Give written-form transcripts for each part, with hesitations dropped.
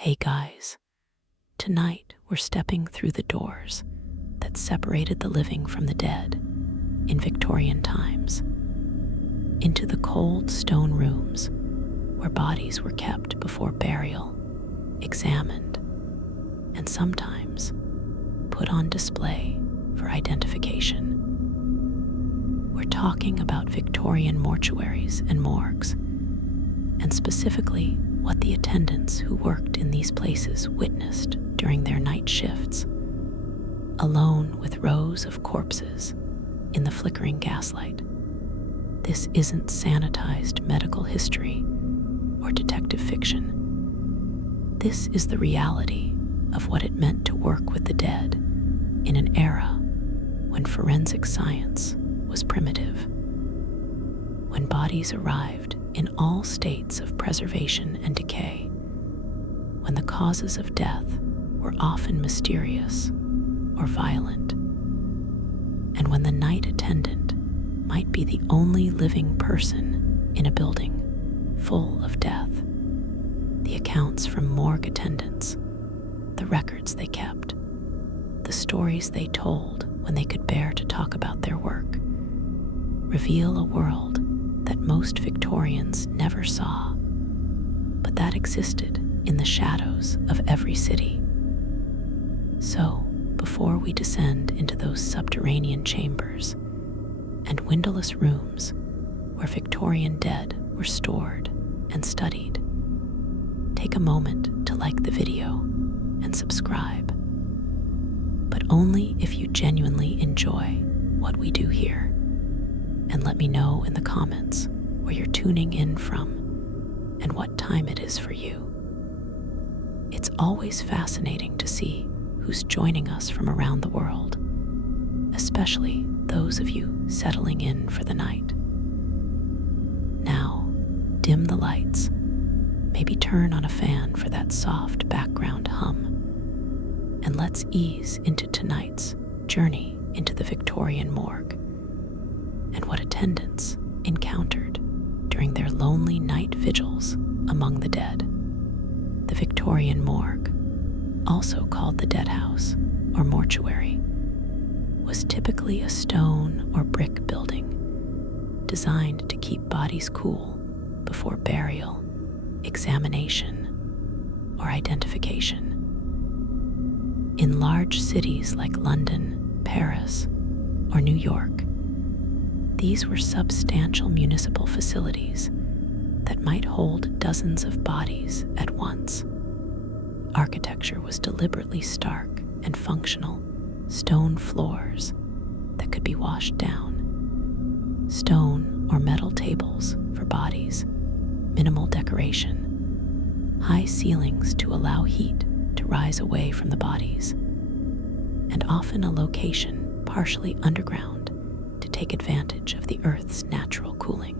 Hey guys, tonight we're stepping through the doors that separated the living from the dead in Victorian times, into the cold stone rooms where bodies were kept before burial, examined, and sometimes put on display for identification. We're talking about Victorian mortuaries and morgues, and specifically what the attendants who worked in these places witnessed during their night shifts, alone with rows of corpses in the flickering gaslight. This isn't sanitized medical history or detective fiction. This is the reality of what it meant to work with the dead in an era when forensic science was primitive, when bodies arrived in all states of preservation and decay, when the causes of death were often mysterious or violent, and when the night attendant might be the only living person in a building full of death. The accounts from morgue attendants, the records they kept, the stories they told when they could bear to talk about their work, reveal a world that most Victorians never saw, but that existed in the shadows of every city. So, before we descend into those subterranean chambers and windowless rooms where Victorian dead were stored and studied, take a moment to like the video and subscribe, but only if you genuinely enjoy what we do here. And let me know in the comments where you're tuning in from and what time it is for you. It's always fascinating to see who's joining us from around the world, especially those of you settling in for the night. Now, dim the lights, maybe turn on a fan for that soft background hum, and let's ease into tonight's journey into the Victorian morgue and what attendants encountered during their lonely night vigils among the dead. The Victorian morgue, also called the dead house or mortuary, was typically a stone or brick building designed to keep bodies cool before burial, examination, or identification. In large cities like London, Paris, or New York, these were substantial municipal facilities that might hold dozens of bodies at once. Architecture was deliberately stark and functional: stone floors that could be washed down, stone or metal tables for bodies, minimal decoration, high ceilings to allow heat to rise away from the bodies, and often a location partially underground to take advantage of the Earth's natural cooling.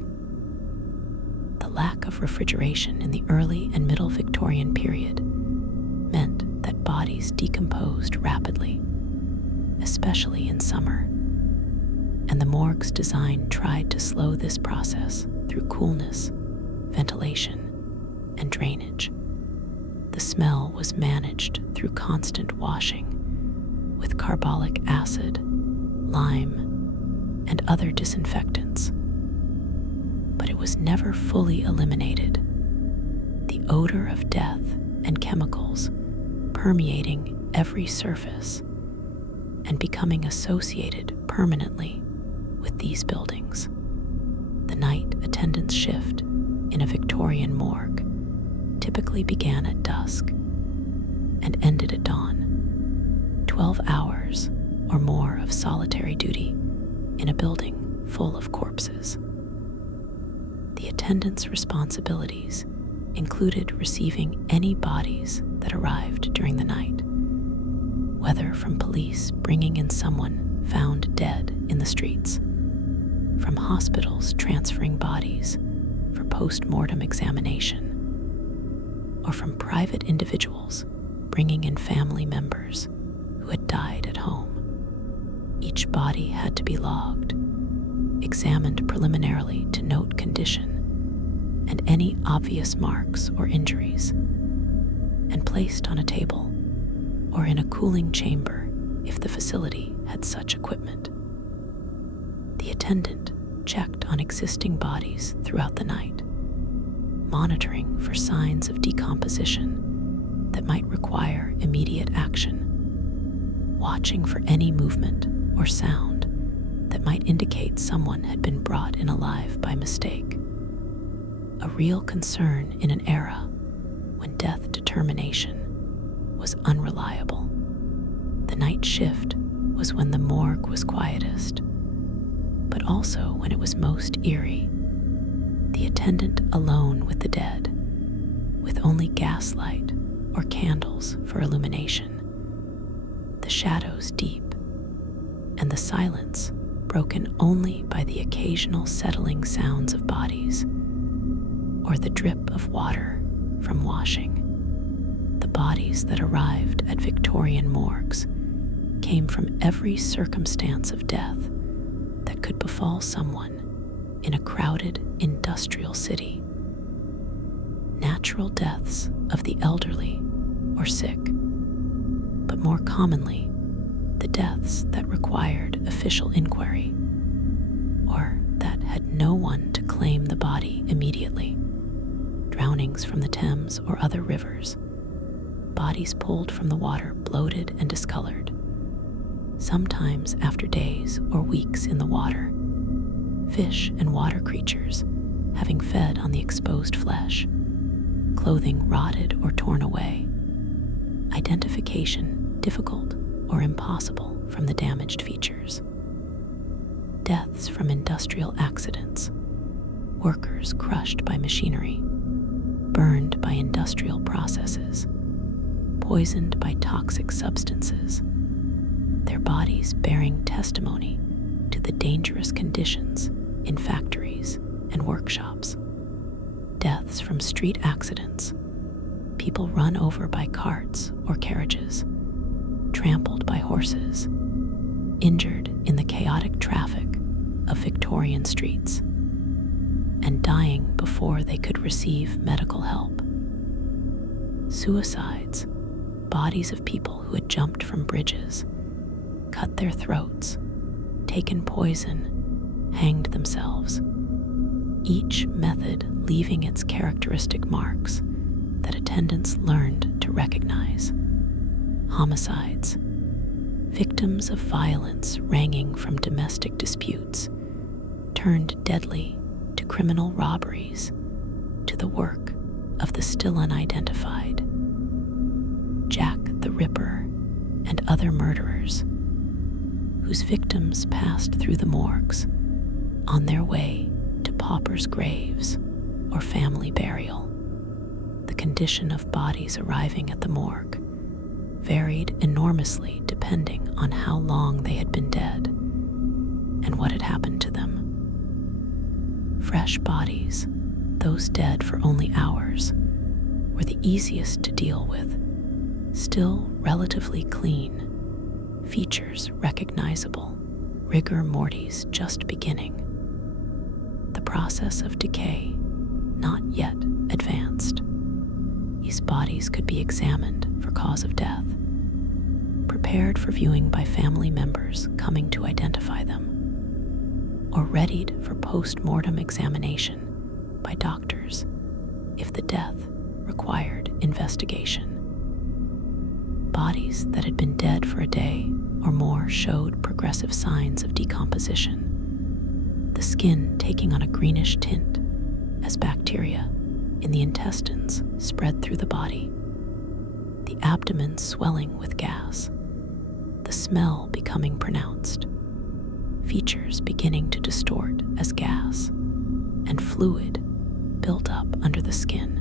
The lack of refrigeration in the early and middle Victorian period meant that bodies decomposed rapidly, especially in summer, and the morgue's design tried to slow this process through coolness, ventilation, and drainage. The smell was managed through constant washing with carbolic acid, lime, and other disinfectants, but it was never fully eliminated. The odor of death and chemicals permeating every surface and becoming associated permanently with these buildings. The night attendant's shift in a Victorian morgue typically began at dusk and ended at dawn. 12 hours or more of solitary duty in a building full of corpses. The attendant's responsibilities included receiving any bodies that arrived during the night, whether from police bringing in someone found dead in the streets, from hospitals transferring bodies for post-mortem examination, or from private individuals bringing in family members who had died at home. Each body had to be logged, examined preliminarily to note condition and any obvious marks or injuries, and placed on a table or in a cooling chamber if the facility had such equipment. The attendant checked on existing bodies throughout the night, monitoring for signs of decomposition that might require immediate action, watching for any movement or sound that might indicate someone had been brought in alive by mistake. A real concern in an era when death determination was unreliable. The night shift was when the morgue was quietest, but also when it was most eerie. The attendant alone with the dead, with only gaslight or candles for illumination. The shadows deep, and the silence broken only by the occasional settling sounds of bodies, or the drip of water from washing. The bodies that arrived at Victorian morgues came from every circumstance of death that could befall someone in a crowded industrial city. Natural deaths of the elderly or sick, but more commonly, the deaths that required official inquiry, or that had no one to claim the body immediately. Drownings from the Thames or other rivers, bodies pulled from the water bloated and discolored, sometimes after days or weeks in the water, fish and water creatures having fed on the exposed flesh, clothing rotted or torn away, identification difficult or impossible from the damaged features. Deaths from industrial accidents, workers crushed by machinery, burned by industrial processes, poisoned by toxic substances, their bodies bearing testimony to the dangerous conditions in factories and workshops. Deaths from street accidents, people run over by carts or carriages, trampled by horses, injured in the chaotic traffic of Victorian streets, and dying before they could receive medical help. Suicides, bodies of people who had jumped from bridges, cut their throats, taken poison, hanged themselves, each method leaving its characteristic marks that attendants learned to recognize. Homicides, victims of violence ranging from domestic disputes, turned deadly to criminal robberies, to the work of the still unidentified. Jack the Ripper and other murderers, whose victims passed through the morgues on their way to paupers' graves or family burial. The condition of bodies arriving at the morgue varied enormously depending on how long they had been dead and what had happened to them. Fresh bodies, those dead for only hours, were the easiest to deal with, still relatively clean, features recognizable, rigor mortis just beginning. The process of decay not yet advanced. These bodies could be examined for cause of death, prepared for viewing by family members coming to identify them, or readied for post-mortem examination by doctors if the death required investigation. Bodies that had been dead for a day or more showed progressive signs of decomposition, the skin taking on a greenish tint as bacteria in the intestines spread through the body, the abdomen swelling with gas, the smell becoming pronounced, features beginning to distort as gas, and fluid built up under the skin.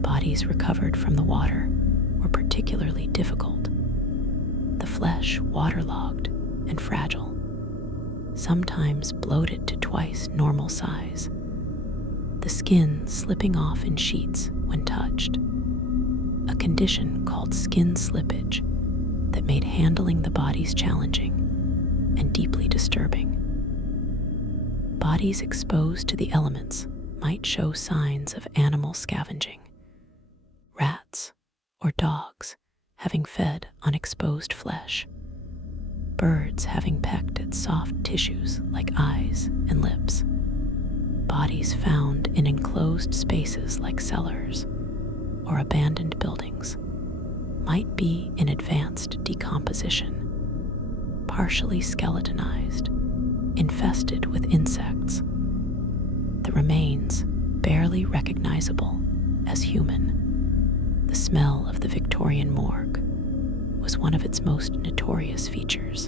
Bodies recovered from the water were particularly difficult, the flesh waterlogged and fragile, sometimes bloated to twice normal size, the skin slipping off in sheets when touched, a condition called skin slippage that made handling the bodies challenging and deeply disturbing. Bodies exposed to the elements might show signs of animal scavenging. Rats, or dogs having fed on exposed flesh, birds having pecked at soft tissues like eyes and lips, bodies found in enclosed spaces like cellars or abandoned buildings might be in advanced decomposition, partially skeletonized, infested with insects, the remains barely recognizable as human. The smell of the Victorian morgue was one of its most notorious features,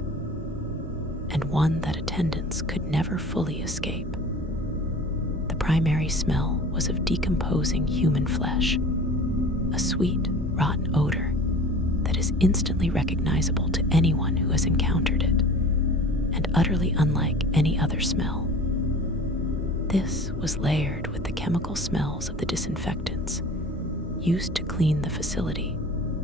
and one that attendants could never fully escape. The primary smell was of decomposing human flesh, a sweet, rotten odor that is instantly recognizable to anyone who has encountered it, and utterly unlike any other smell. This was layered with the chemical smells of the disinfectants used to clean the facility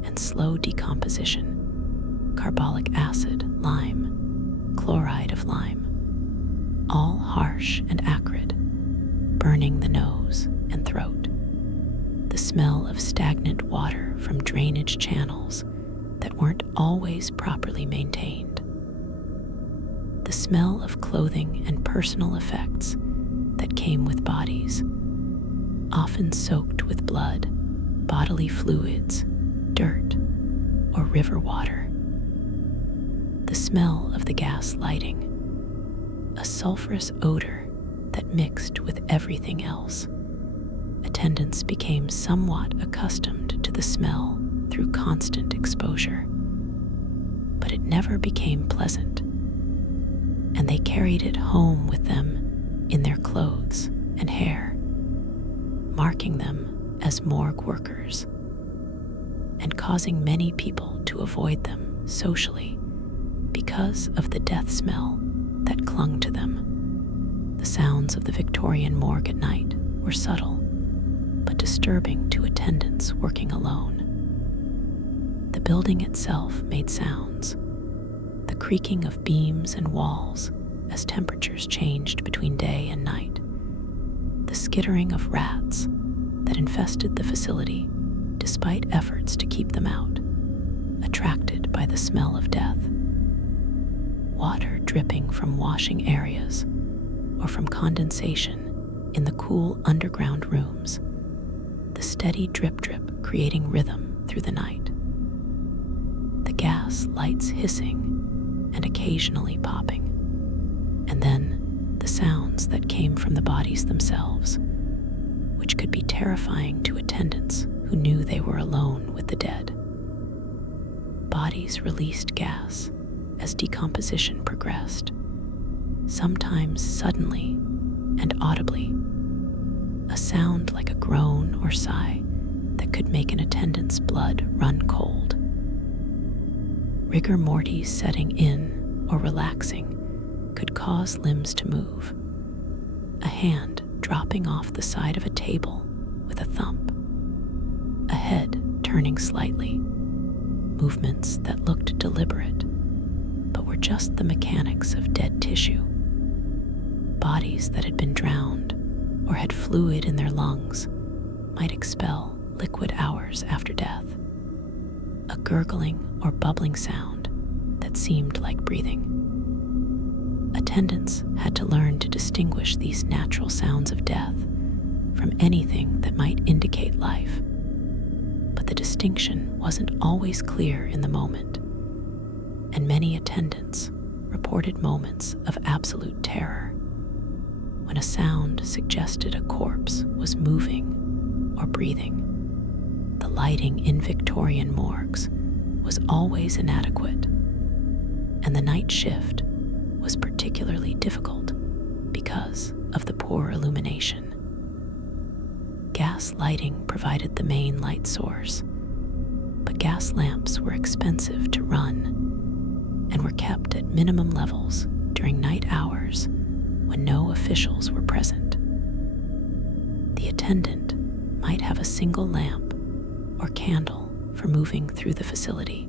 and slow decomposition: carbolic acid, lime, chloride of lime, all harsh and acrid, burning the nose and throat. The smell of stagnant water from drainage channels that weren't always properly maintained. The smell of clothing and personal effects that came with bodies, often soaked with blood, bodily fluids, dirt, or river water. The smell of the gas lighting, a sulfurous odor that mixed with everything else. Attendants became somewhat accustomed to the smell through constant exposure, but it never became pleasant, and they carried it home with them in their clothes and hair, marking them as morgue workers, and causing many people to avoid them socially because of the death smell that clung to them. The sounds of the Victorian morgue at night were subtle, but disturbing to attendants working alone. The building itself made sounds, the creaking of beams and walls as temperatures changed between day and night, the skittering of rats that infested the facility despite efforts to keep them out, attracted by the smell of death. Water dripping from washing areas or from condensation in the cool underground rooms, the steady drip-drip creating rhythm through the night. The gas lights hissing and occasionally popping, and then the sounds that came from the bodies themselves, which could be terrifying to attendants who knew they were alone with the dead. Bodies released gas as decomposition progressed, sometimes suddenly and audibly, a sound like a groan or sigh that could make an attendant's blood run cold. Rigor mortis setting in or relaxing could cause limbs to move, a hand dropping off the side of a table with a thump, a head turning slightly, movements that looked deliberate but were just the mechanics of dead tissue. Bodies that had been drowned or had fluid in their lungs might expel liquid hours after death, a gurgling or bubbling sound that seemed like breathing. Attendants had to learn to distinguish these natural sounds of death from anything that might indicate life, but the distinction wasn't always clear in the moment, and many attendants reported moments of absolute terror when a sound suggested a corpse was moving or breathing. The lighting in Victorian morgues was always inadequate, and the night shift was particularly difficult because of the poor illumination. Gas lighting provided the main light source, but gas lamps were expensive to run and were kept at minimum levels during night hours when no officials were present. The attendant might have a single lamp or candle for moving through the facility,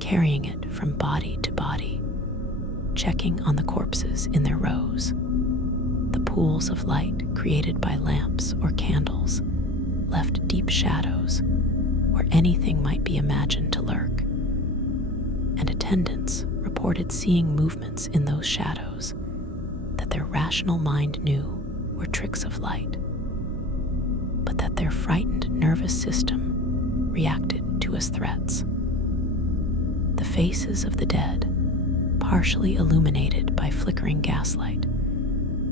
carrying it from body to body, checking on the corpses in their rows. The pools of light created by lamps or candles left deep shadows, where anything might be imagined to lurk. And attendants reported seeing movements in those shadows that their rational mind knew were tricks of light, but that their frightened nervous system reacted to as threats. The faces of the dead, partially illuminated by flickering gaslight,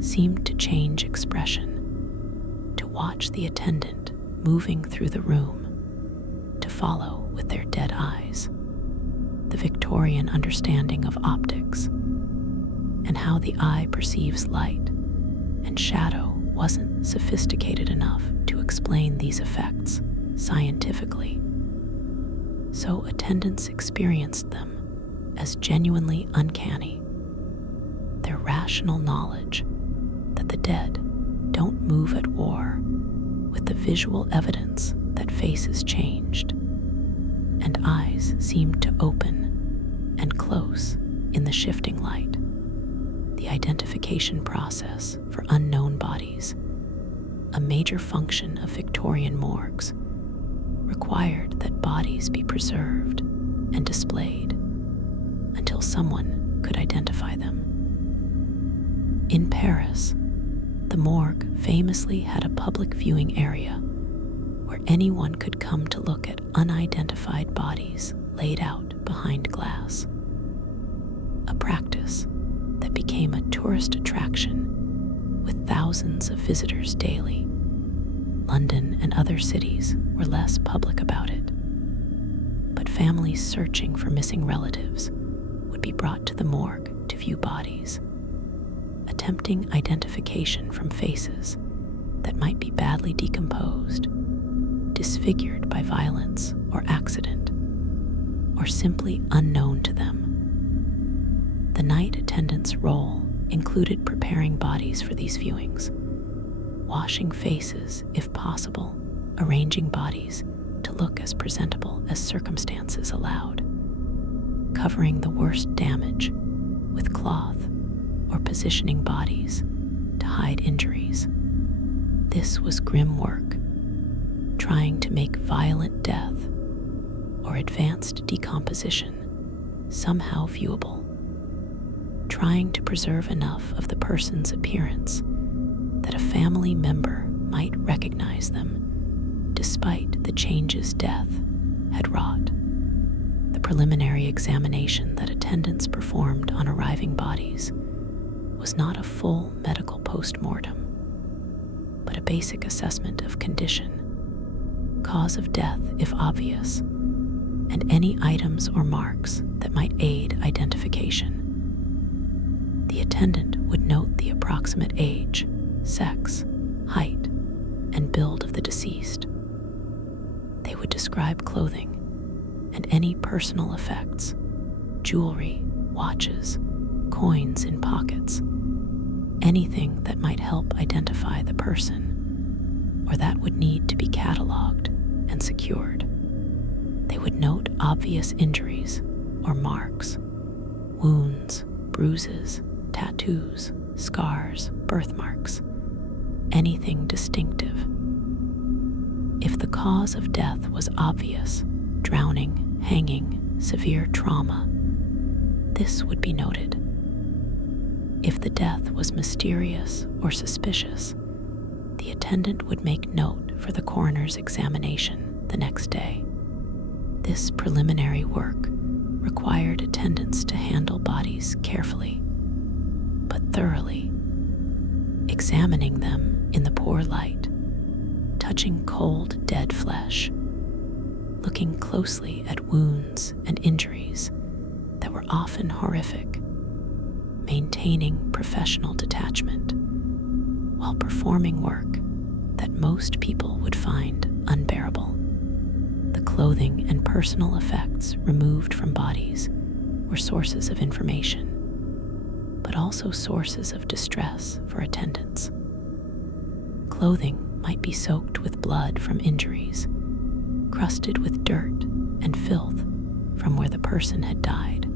seemed to change expression, to watch the attendant moving through the room, to follow with their dead eyes. The Victorian understanding of optics and how the eye perceives light and shadow wasn't sophisticated enough to explain these effects scientifically. So attendants experienced them as genuinely uncanny. Their rational knowledge that the dead don't move at war, with the visual evidence that faces changed and eyes seemed to open and close in the shifting light. The identification process for unknown bodies, a major function of Victorian morgues, required that bodies be preserved and displayed until someone could identify them. In Paris, the morgue famously had a public viewing area where anyone could come to look at unidentified bodies laid out behind glass, a practice that became a tourist attraction with thousands of visitors daily. London and other cities were less public about it, but families searching for missing relatives would be brought to the morgue to view bodies, attempting identification from faces that might be badly decomposed, disfigured by violence or accident, or simply unknown to them. The night attendant's role included preparing bodies for these viewings, washing faces if possible, arranging bodies to look as presentable as circumstances allowed, covering the worst damage with cloth, or positioning bodies to hide injuries. This was grim work, trying to make violent death or advanced decomposition somehow viewable, trying to preserve enough of the person's appearance that a family member might recognize them despite the changes death had wrought. The preliminary examination that attendants performed on arriving bodies was not a full medical post-mortem, but a basic assessment of condition, cause of death if obvious, and any items or marks that might aid identification. The attendant would note the approximate age, sex, height, and build of the deceased. They would describe clothing and any personal effects, jewelry, watches, coins in pockets, anything that might help identify the person or that would need to be cataloged and secured. They would note obvious injuries or marks, wounds, bruises, tattoos, scars, birthmarks, anything distinctive. If the cause of death was obvious, drowning, hanging, severe trauma, this would be noted. If the death was mysterious or suspicious, the attendant would make note for the coroner's examination the next day. This preliminary work required attendants to handle bodies carefully, but thoroughly, examining them in the poor light, touching cold, dead flesh, looking closely at wounds and injuries that were often horrific, maintaining professional detachment while performing work that most people would find unbearable. The clothing and personal effects removed from bodies were sources of information, but also sources of distress for attendants. Clothing might be soaked with blood from injuries, crusted with dirt and filth from where the person had died,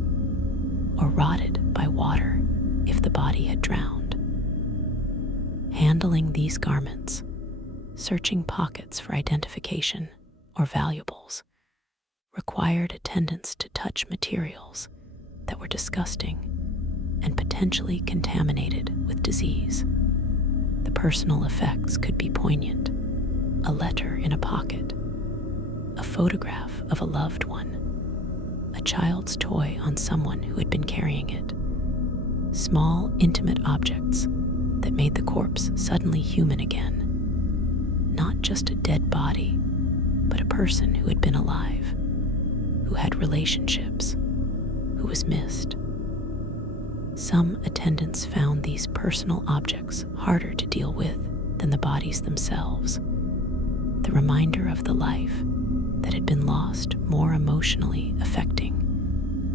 or rotted by water if the body had drowned. Handling these garments, searching pockets for identification, or valuables, required attendants to touch materials that were disgusting and potentially contaminated with disease. The personal effects could be poignant: a letter in a pocket, a photograph of a loved one, a child's toy on someone who had been carrying it, small, intimate objects that made the corpse suddenly human again. Not just a dead body, but a person who had been alive, who had relationships, who was missed. Some attendants found these personal objects harder to deal with than the bodies themselves, the reminder of the life that had been lost more emotionally affecting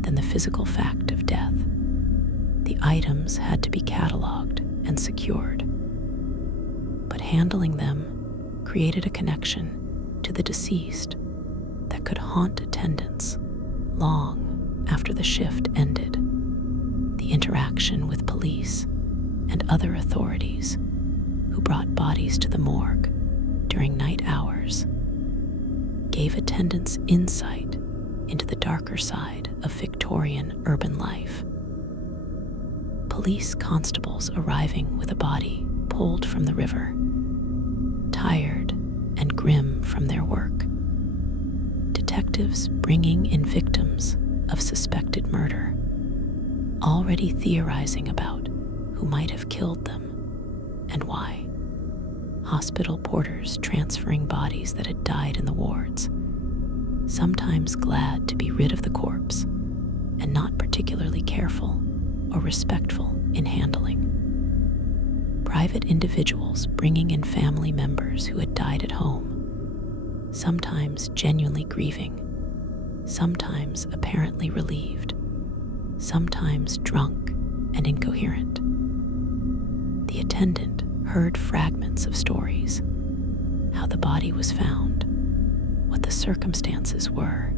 than the physical fact of death. The items had to be cataloged and secured, but handling them created a connection to the deceased that could haunt attendants long after the shift ended. The interaction with police and other authorities who brought bodies to the morgue during night hours gave attendants insight into the darker side of Victorian urban life. Police constables arriving with a body pulled from the river, tired and grim from their work. Detectives bringing in victims of suspected murder, already theorizing about who might have killed them and why. Hospital porters transferring bodies that had died in the wards, sometimes glad to be rid of the corpse and not particularly careful or respectful in handling. Private individuals bringing in family members who had died at home, sometimes genuinely grieving, sometimes apparently relieved, sometimes drunk and incoherent. The attendant heard fragments of stories: how the body was found, what the circumstances were,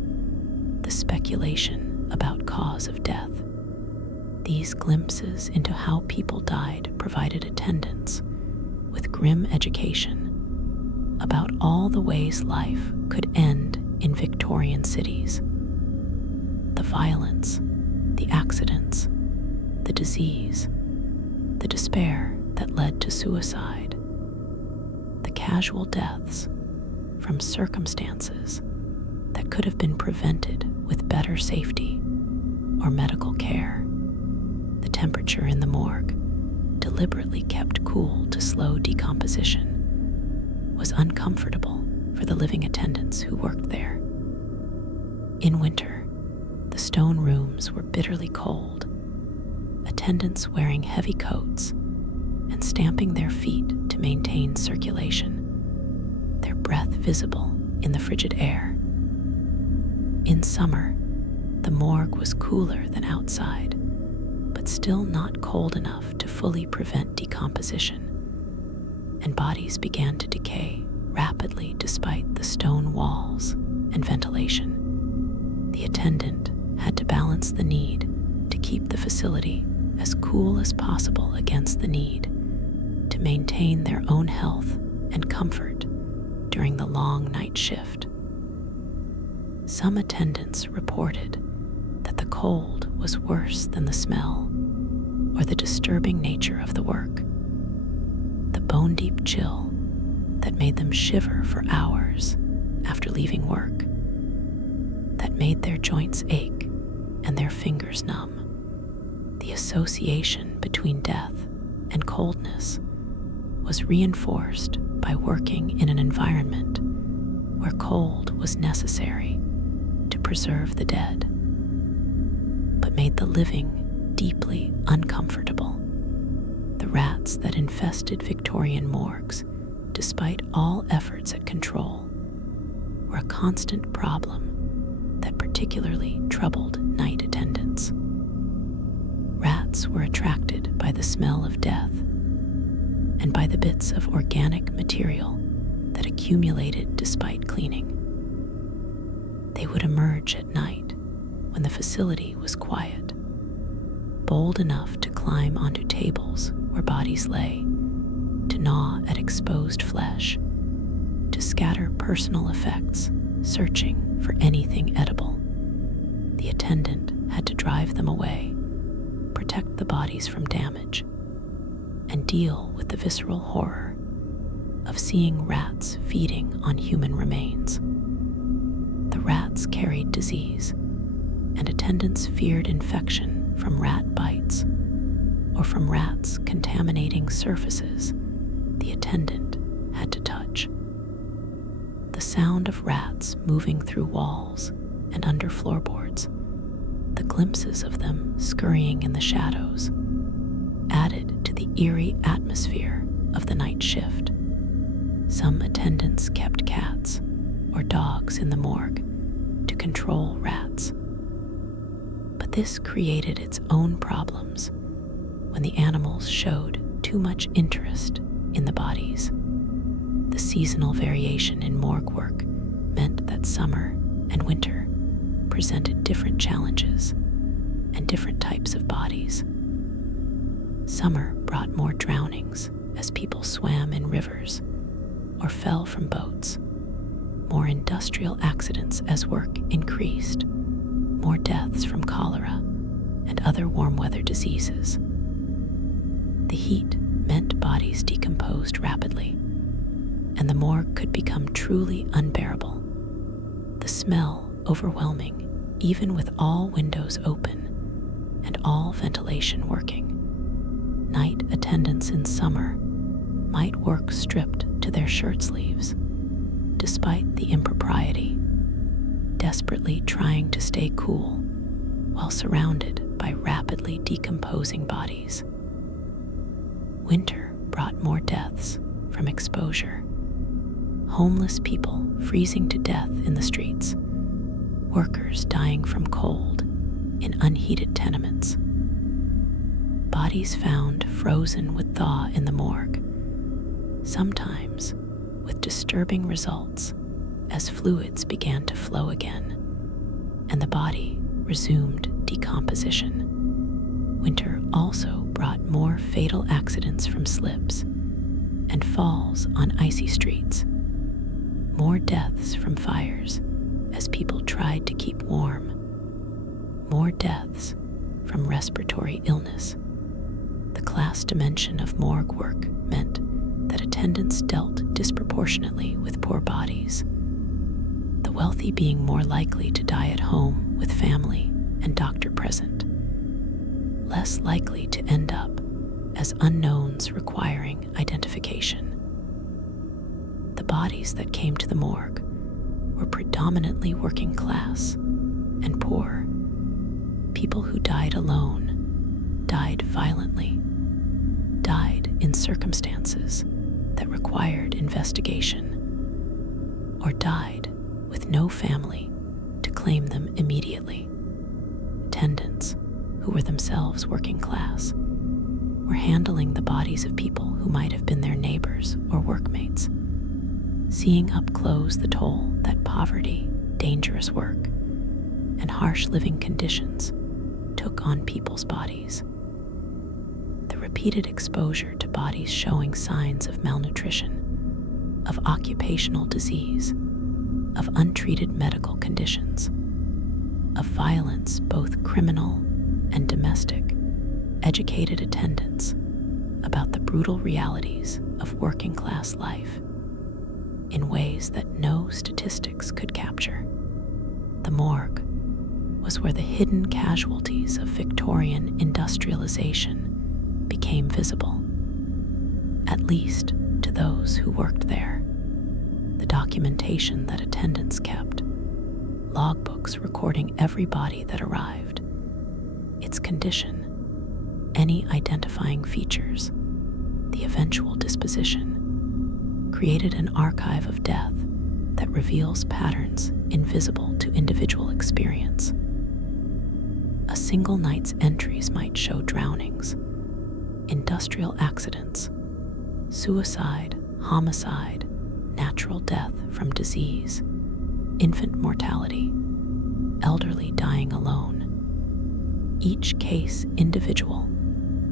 the speculation about cause of death. These glimpses into how people died provided attendants with grim education about all the ways life could end in Victorian cities. The violence, the accidents, the disease, the despair that led to suicide, the casual deaths from circumstances that could have been prevented with better safety or medical care. The temperature in the morgue, deliberately kept cool to slow decomposition, was uncomfortable for the living attendants who worked there. In winter, the stone rooms were bitterly cold, attendants wearing heavy coats and stamping their feet to maintain circulation, their breath visible in the frigid air. In summer, the morgue was cooler than outside, but still not cold enough to fully prevent decomposition, and bodies began to decay rapidly despite the stone walls and ventilation. The attendant had to balance the need to keep the facility as cool as possible against the need to maintain their own health and comfort during the long night shift. Some attendants reported that the cold was worse than the smell or the disturbing nature of the work. The bone-deep chill that made them shiver for hours after leaving work, that made their joints ache and their fingers numb. The association between death and coldness was reinforced by working in an environment where cold was necessary to preserve the dead, but made the living deeply uncomfortable. The rats that infested Victorian morgues, despite all efforts at control, were a constant problem that particularly troubled night attendants. Rats were attracted by the smell of death and by the bits of organic material that accumulated despite cleaning. They would emerge at night when the facility was quiet, bold enough to climb onto tables where bodies lay, to gnaw at exposed flesh, to scatter personal effects searching for anything edible. The attendant had to drive them away, protect the bodies from damage, and deal with the visceral horror of seeing rats feeding on human remains. The rats carried disease, and attendants feared infection from rat bites or from rats contaminating surfaces the attendant had to touch. The sound of rats moving through walls and under floorboards, the glimpses of them scurrying in the shadows, added to the eerie atmosphere of the night shift. Some attendants kept cats or dogs in the morgue to control rats. But this created its own problems when the animals showed too much interest in the bodies. The seasonal variation in morgue work meant that summer and winter presented different challenges and different types of bodies. Summer brought more drownings as people swam in rivers or fell from boats, more industrial accidents as work increased, more deaths from cholera and other warm weather diseases. The heat meant bodies decomposed rapidly, and the morgue could become truly unbearable. The smell overwhelming, even with all windows open and all ventilation working. Night attendants in summer might work stripped to their shirt sleeves, despite the impropriety, desperately trying to stay cool while surrounded by rapidly decomposing bodies. Winter brought more deaths from exposure. Homeless people freezing to death in the streets, workers dying from cold in unheated tenements, bodies found frozen with thaw in the morgue, sometimes with disturbing results as fluids began to flow again and the body resumed decomposition. Winter also brought more fatal accidents from slips and falls on icy streets, more deaths from fires as people tried to keep warm, more deaths from respiratory illness. The class dimension of morgue work meant that attendants dealt disproportionately with poor bodies, the wealthy being more likely to die at home with family and doctor present, less likely to end up as unknowns requiring identification. The bodies that came to the morgue were predominantly working class and poor. People who died alone, died violently, died in circumstances that required investigation, or died with no family to claim them immediately. Attendants, who were themselves working class, were handling the bodies of people who might have been their neighbors or workmates, seeing up close the toll that poverty, dangerous work, and harsh living conditions took on people's bodies. The repeated exposure to bodies showing signs of malnutrition, of occupational disease, of untreated medical conditions, of violence both criminal and domestic, educated attendants about the brutal realities of working class life in ways that no statistics could capture. The morgue was where the hidden casualties of Victorian industrialization became visible, at least to those who worked there. The documentation that attendants kept, logbooks recording every body that arrived, its condition, any identifying features, the eventual disposition, created an archive of death that reveals patterns invisible to individual experience. A single night's entries might show drownings, industrial accidents, suicide, homicide, natural death from disease, infant mortality, elderly dying alone. Each case individual,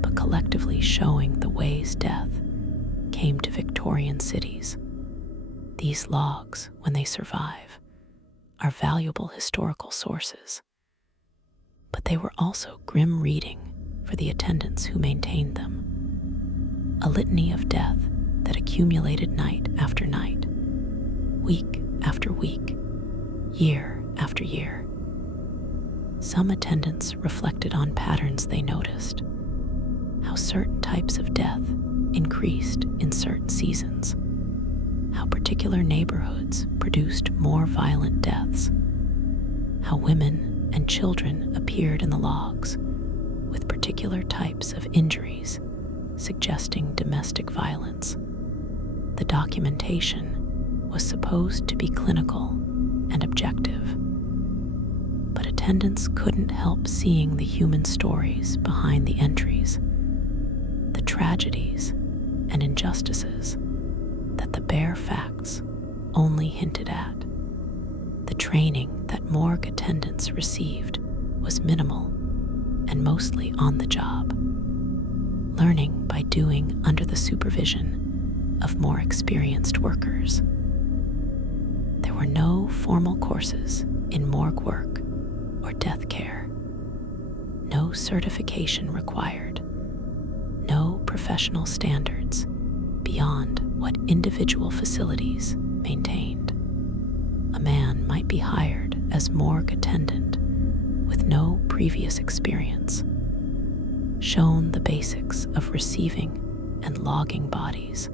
but collectively showing the ways death came to Victorian cities. These logs, when they survive, are valuable historical sources, but they were also grim reading for the attendants who maintained them. A litany of death that accumulated night after night, week after week, year after year. Some attendants reflected on patterns they noticed, how certain types of death increased in certain seasons, how particular neighborhoods produced more violent deaths, how women and children appeared in the logs with particular types of injuries suggesting domestic violence. The documentation was supposed to be clinical and objective, but attendants couldn't help seeing the human stories behind the entries, the tragedies and injustices that the bare facts only hinted at. The training that morgue attendants received was minimal and mostly on the job, learning by doing under the supervision of more experienced workers. There were no formal courses in morgue work or death care, no certification required, no professional standards beyond what individual facilities maintained. A man might be hired as morgue attendant with no previous experience, shown the basics of receiving and logging bodies,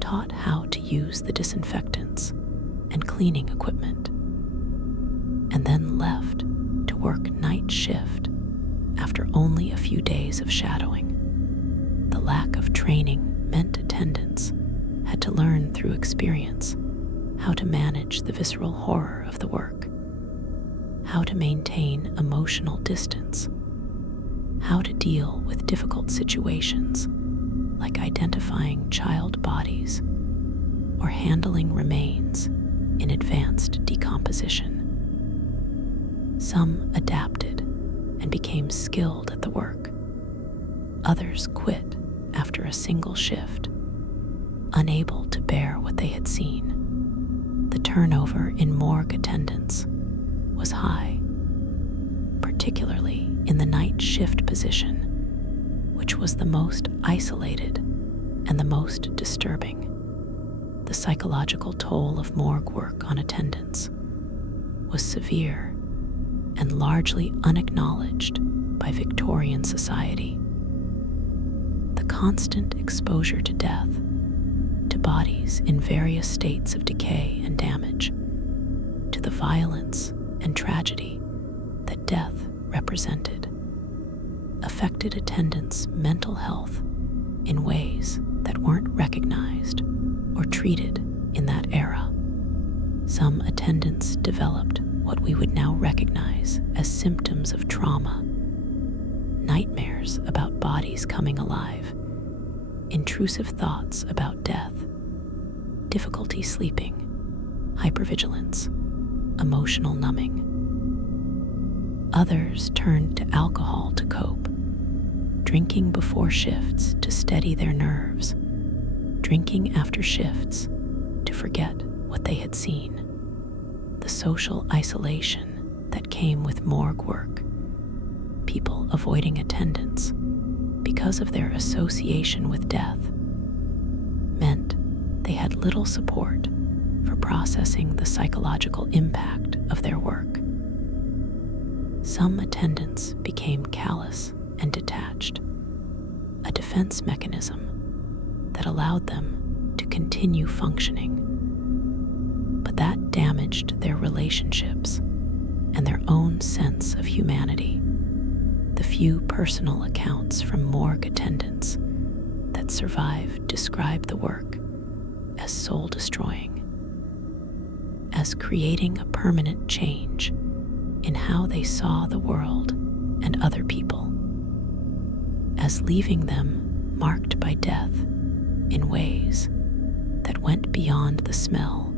taught how to use the disinfectants and cleaning equipment, and then left to work night shift after only a few days of shadowing. The lack of training meant attendants had to learn through experience how to manage the visceral horror of the work, how to maintain emotional distance, how to deal with difficult situations like identifying child bodies or handling remains in advanced decomposition. Some adapted and became skilled at the work. Others quit after a single shift, unable to bear what they had seen. The turnover in morgue attendants was high, particularly in the night shift position, which was the most isolated and the most disturbing. The psychological toll of morgue work on attendants was severe and largely unacknowledged by Victorian society. The constant exposure to death, to bodies in various states of decay and damage, to the violence and tragedy that death represented, affected attendants' mental health in ways that weren't recognized or treated in that era. Some attendants developed what we would now recognize as symptoms of trauma: nightmares about bodies coming alive, intrusive thoughts about death, difficulty sleeping, hypervigilance, emotional numbing. Others turned to alcohol to cope, drinking before shifts to steady their nerves, drinking after shifts to forget what they had seen. The social isolation that came with morgue work, people avoiding attendance because of their association with death, meant they had little support for processing the psychological impact of their work. Some attendants became callous and detached, a defense mechanism that allowed them to continue functioning. But that damaged their relationships and their own sense of humanity. The few personal accounts from morgue attendants that survive describe the work as soul-destroying, as creating a permanent change in how they saw the world and other people, as leaving them marked by death in ways that went beyond the smell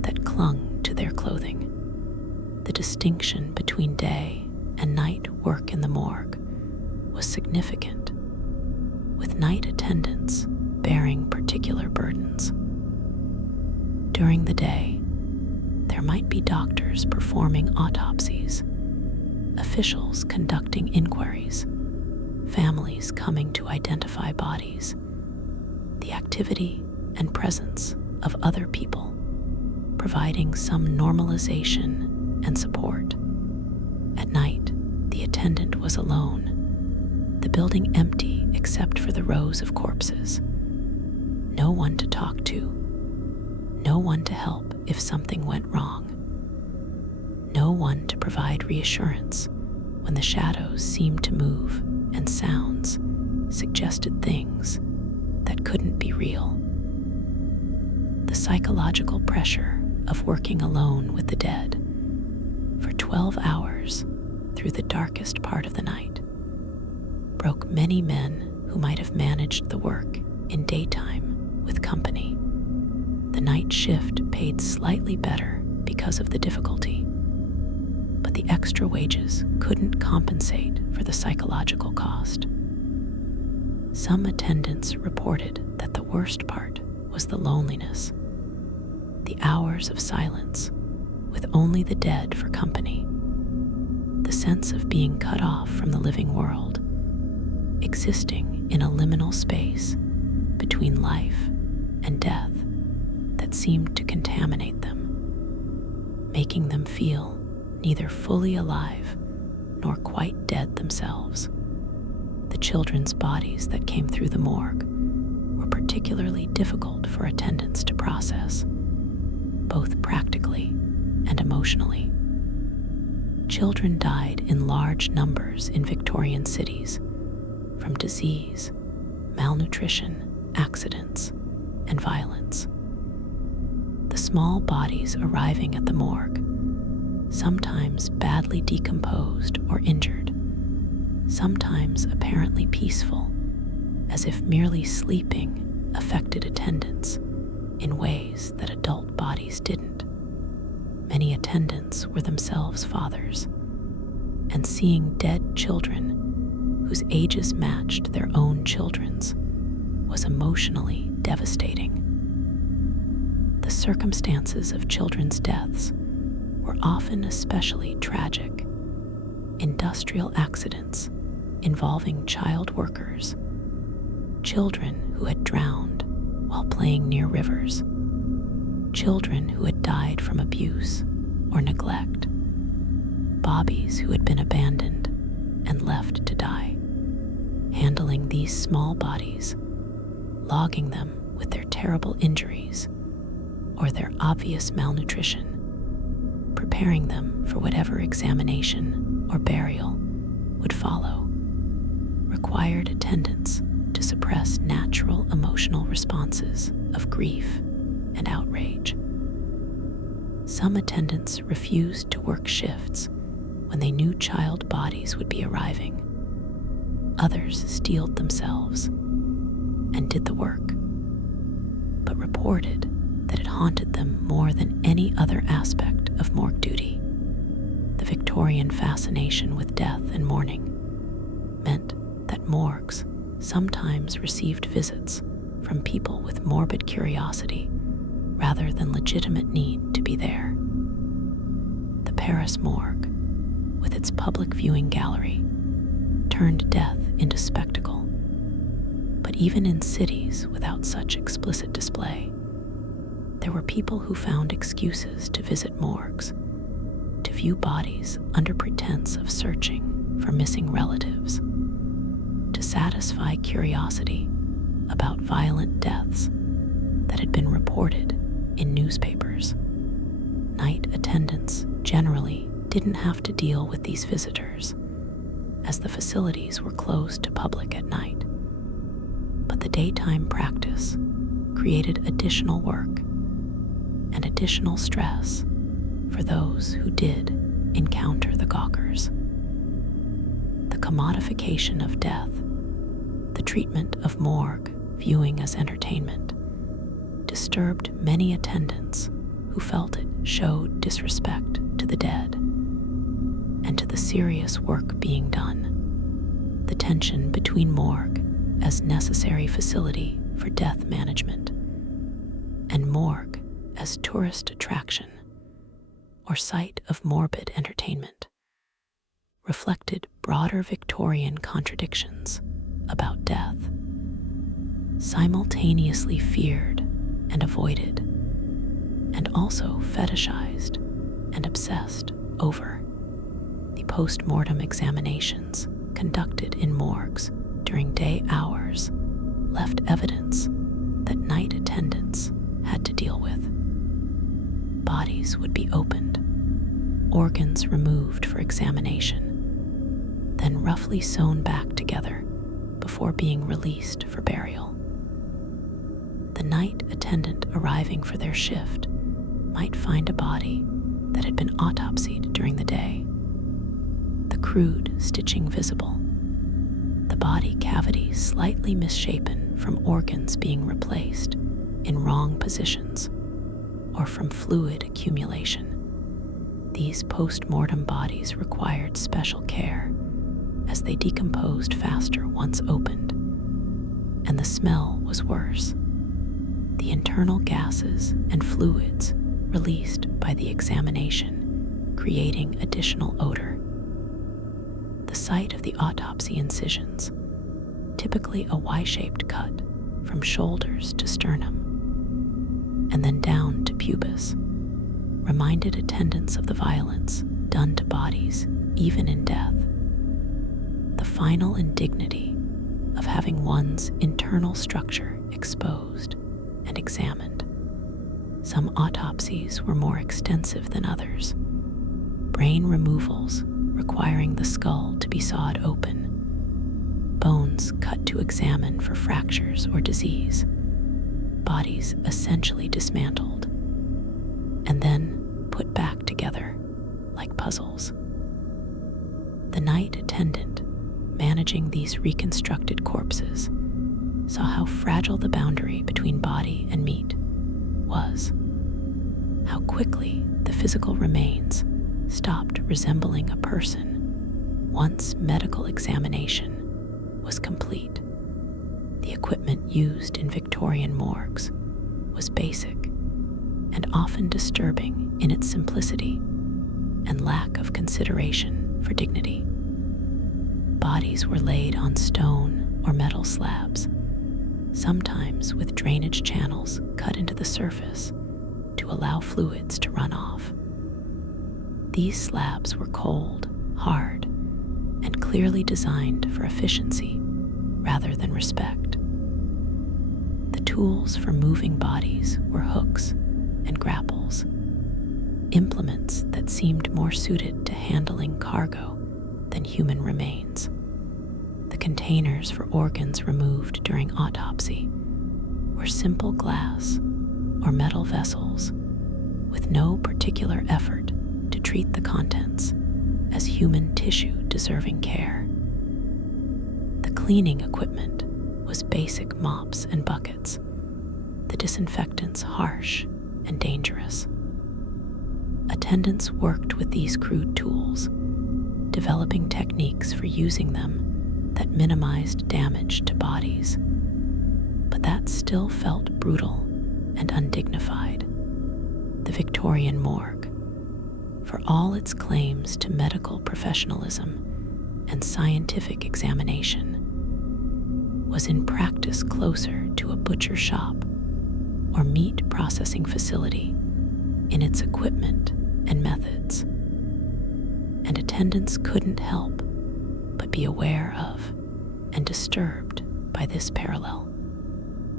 that clung to their clothing. The distinction between day and night work in the morgue was significant, with night attendants bearing particular burdens. During the day, there might be doctors performing autopsies, officials conducting inquiries, families coming to identify bodies, the activity and presence of other people, providing some normalization and support. At night, the attendant was alone, the building empty except for the rows of corpses. No one to talk to, no one to help if something went wrong, no one to provide reassurance when the shadows seemed to move and sounds suggested things that couldn't be real. The psychological pressure of working alone with the dead for 12 hours through the darkest part of the night broke many men who might have managed the work in daytime with company. The night shift paid slightly better because of the difficulty, but the extra wages couldn't compensate for the psychological cost. Some attendants reported that the worst part was the loneliness, the hours of silence with only the dead for company, the sense of being cut off from the living world, existing in a liminal space between life and death that seemed to contaminate them, making them feel neither fully alive nor quite dead themselves. The children's bodies that came through the morgue were particularly difficult for attendants to process, both practically and emotionally. Children died in large numbers in Victorian cities from disease, malnutrition, accidents, and violence. The small bodies arriving at the morgue, sometimes badly decomposed or injured, sometimes apparently peaceful, as if merely sleeping affected attendants in ways that adult bodies didn't. Many attendants were themselves fathers, and seeing dead children whose ages matched their own children's was emotionally devastating. The circumstances of children's deaths were often especially tragic. Industrial accidents involving child workers, children who had drowned while playing near rivers, children who had died from abuse or neglect, bobbies who had been abandoned and left to die. Handling these small bodies, logging them with their terrible injuries or their obvious malnutrition, preparing them for whatever examination or burial would follow, required attendants to suppress natural emotional responses of grief and outrage. Some attendants refused to work shifts when they knew child bodies would be arriving. Others steeled themselves and did the work, but reported that it haunted them more than any other aspect of morgue duty. The Victorian fascination with death and mourning meant that morgues sometimes received visits from people with morbid curiosity rather than legitimate need to be there. The Paris morgue, with its public viewing gallery, turned death into spectacle. But even in cities without such explicit display, there were people who found excuses to visit morgues, to view bodies under pretense of searching for missing relatives, to satisfy curiosity about violent deaths that had been reported in newspapers. Night attendants generally didn't have to deal with these visitors, as the facilities were closed to public at night. But the daytime practice created additional work and additional stress for those who did encounter the gawkers. The commodification of death, the treatment of morgue viewing as entertainment, disturbed many attendants who felt it showed disrespect to the dead and to the serious work being done. The tension between morgue as necessary facility for death management and morgue as tourist attraction or site of morbid entertainment, reflected broader Victorian contradictions about death, simultaneously feared and avoided, and also fetishized and obsessed over. The post-mortem examinations conducted in morgues during day hours left evidence that night attendants had to deal with. Bodies would be opened, organs removed for examination, then roughly sewn back together before being released for burial. The night attendant arriving for their shift might find a body that had been autopsied during the day, the crude stitching visible, the body cavity slightly misshapen from organs being replaced in wrong positions or from fluid accumulation. These post-mortem bodies required special care as they decomposed faster once opened, and the smell was worse. The internal gases and fluids released by the examination creating additional odor. The site of the autopsy incisions, typically a Y-shaped cut from shoulders to sternum, and then down to pubis, reminded attendants of the violence done to bodies even in death. The final indignity of having one's internal structure exposed and examined. Some autopsies were more extensive than others. Brain removals requiring the skull to be sawed open, bones cut to examine for fractures or disease, bodies essentially dismantled, and then put back together like puzzles. The night attendant managing these reconstructed corpses saw how fragile the boundary between body and meat was, how quickly the physical remains stopped resembling a person once medical examination was complete. The equipment used in Victorian morgues was basic and often disturbing in its simplicity and lack of consideration for dignity. Bodies were laid on stone or metal slabs, sometimes with drainage channels cut into the surface to allow fluids to run off. These slabs were cold, hard, and clearly designed for efficiency rather than respect. The tools for moving bodies were hooks and grapples, implements that seemed more suited to handling cargo than human remains. The containers for organs removed during autopsy were simple glass or metal vessels with no particular effort to treat the contents as human tissue deserving care. The cleaning equipment was basic mops and buckets, the disinfectants harsh and dangerous. Attendants worked with these crude tools, developing techniques for using them that minimized damage to bodies, but that still felt brutal and undignified. The Victorian Morgue, for all its claims to medical professionalism and scientific examination, was in practice closer to a butcher shop or meat processing facility in its equipment and methods, and attendants couldn't help but be aware of and disturbed by this parallel.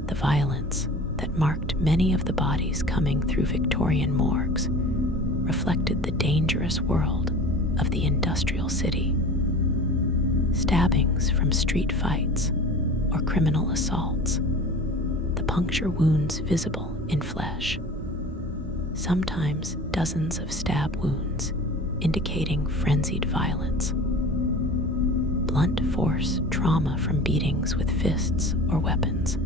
The violence that marked many of the bodies coming through Victorian morgues reflected the dangerous world of the industrial city. Stabbings from street fights or criminal assaults, the puncture wounds visible in flesh, sometimes dozens of stab wounds indicating frenzied violence, blunt force trauma from beatings with fists or weapons,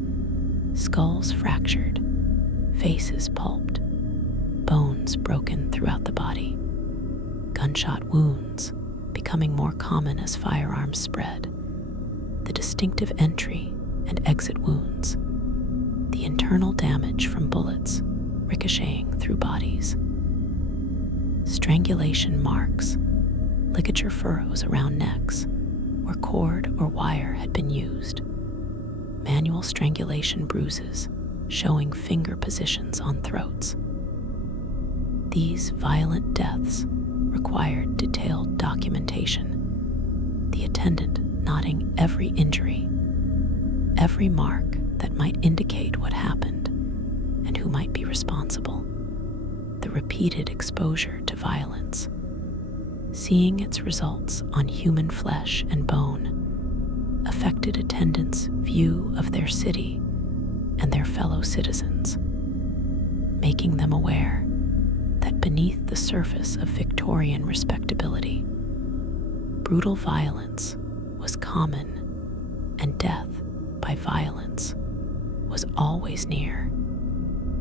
skulls fractured, faces pulped, bones broken throughout the body, gunshot wounds becoming more common as firearms spread, the distinctive entry and exit wounds, the internal damage from bullets ricocheting through bodies. Strangulation marks, ligature furrows around necks where cord or wire had been used, manual strangulation bruises showing finger positions on throats. These violent deaths required detailed documentation, the attendant noting every injury, every mark that might indicate what happened and who might be responsible. The repeated exposure to violence, seeing its results on human flesh and bone, affected attendants' view of their city and their fellow citizens, making them aware that beneath the surface of Victorian respectability, brutal violence was common and death by violence was always near.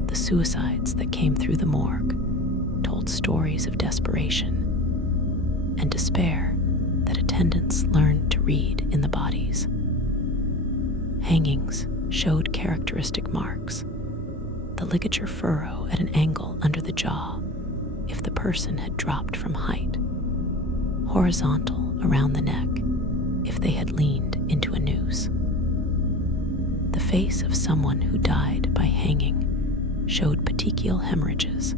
The suicides that came through the morgue told stories of desperation and despair that attendants learned to read in the bodies. Hangings showed characteristic marks, the ligature furrow at an angle under the jaw if the person had dropped from height, horizontal around the neck if they had leaned into a noose. The face of someone who died by hanging showed petechial hemorrhages,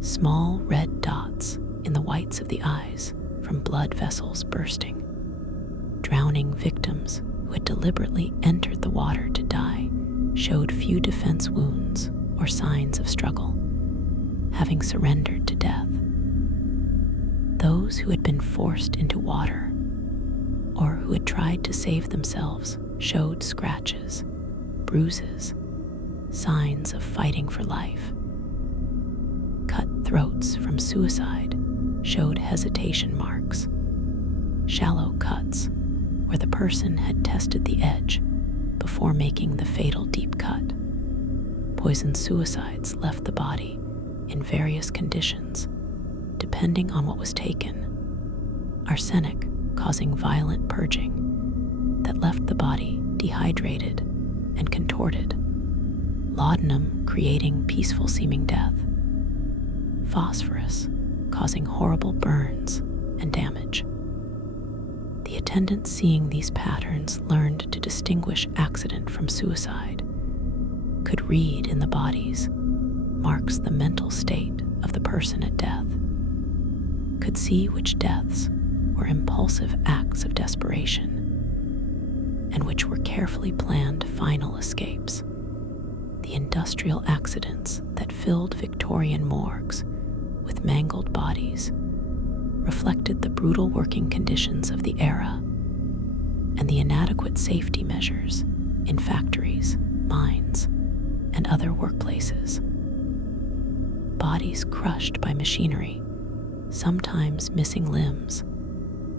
small red dots in the whites of the eyes from blood vessels bursting. Drowning victims who had deliberately entered the water to die showed few defense wounds or signs of struggle, having surrendered to death. Those who had been forced into water or who had tried to save themselves showed scratches, bruises, signs of fighting for life. Cut throats from suicide showed hesitation marks, shallow cuts where the person had tested the edge before making the fatal deep cut. Poison suicides left the body in various conditions, depending on what was taken. Arsenic causing violent purging that left the body dehydrated and contorted. Laudanum creating peaceful-seeming death. Phosphorus causing horrible burns and damage. The attendant seeing these patterns learned to distinguish accident from suicide, could read in the bodies marks the mental state of the person at death, could see which deaths were impulsive acts of desperation and which were carefully planned final escapes. The industrial accidents that filled Victorian morgues with mangled bodies reflected the brutal working conditions of the era and the inadequate safety measures in factories, mines, and other workplaces. Bodies crushed by machinery, sometimes missing limbs,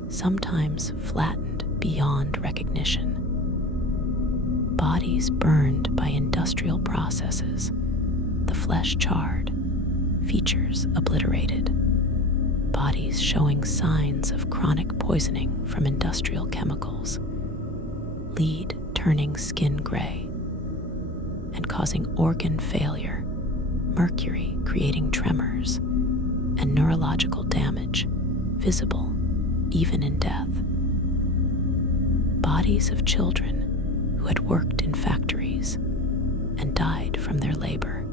sometimes flattened beyond recognition. Bodies burned by industrial processes, the flesh charred, features obliterated. Bodies showing signs of chronic poisoning from industrial chemicals, lead turning skin gray and causing organ failure, mercury creating tremors, and neurological damage visible even in death. Bodies of children who had worked in factories and died from their labor.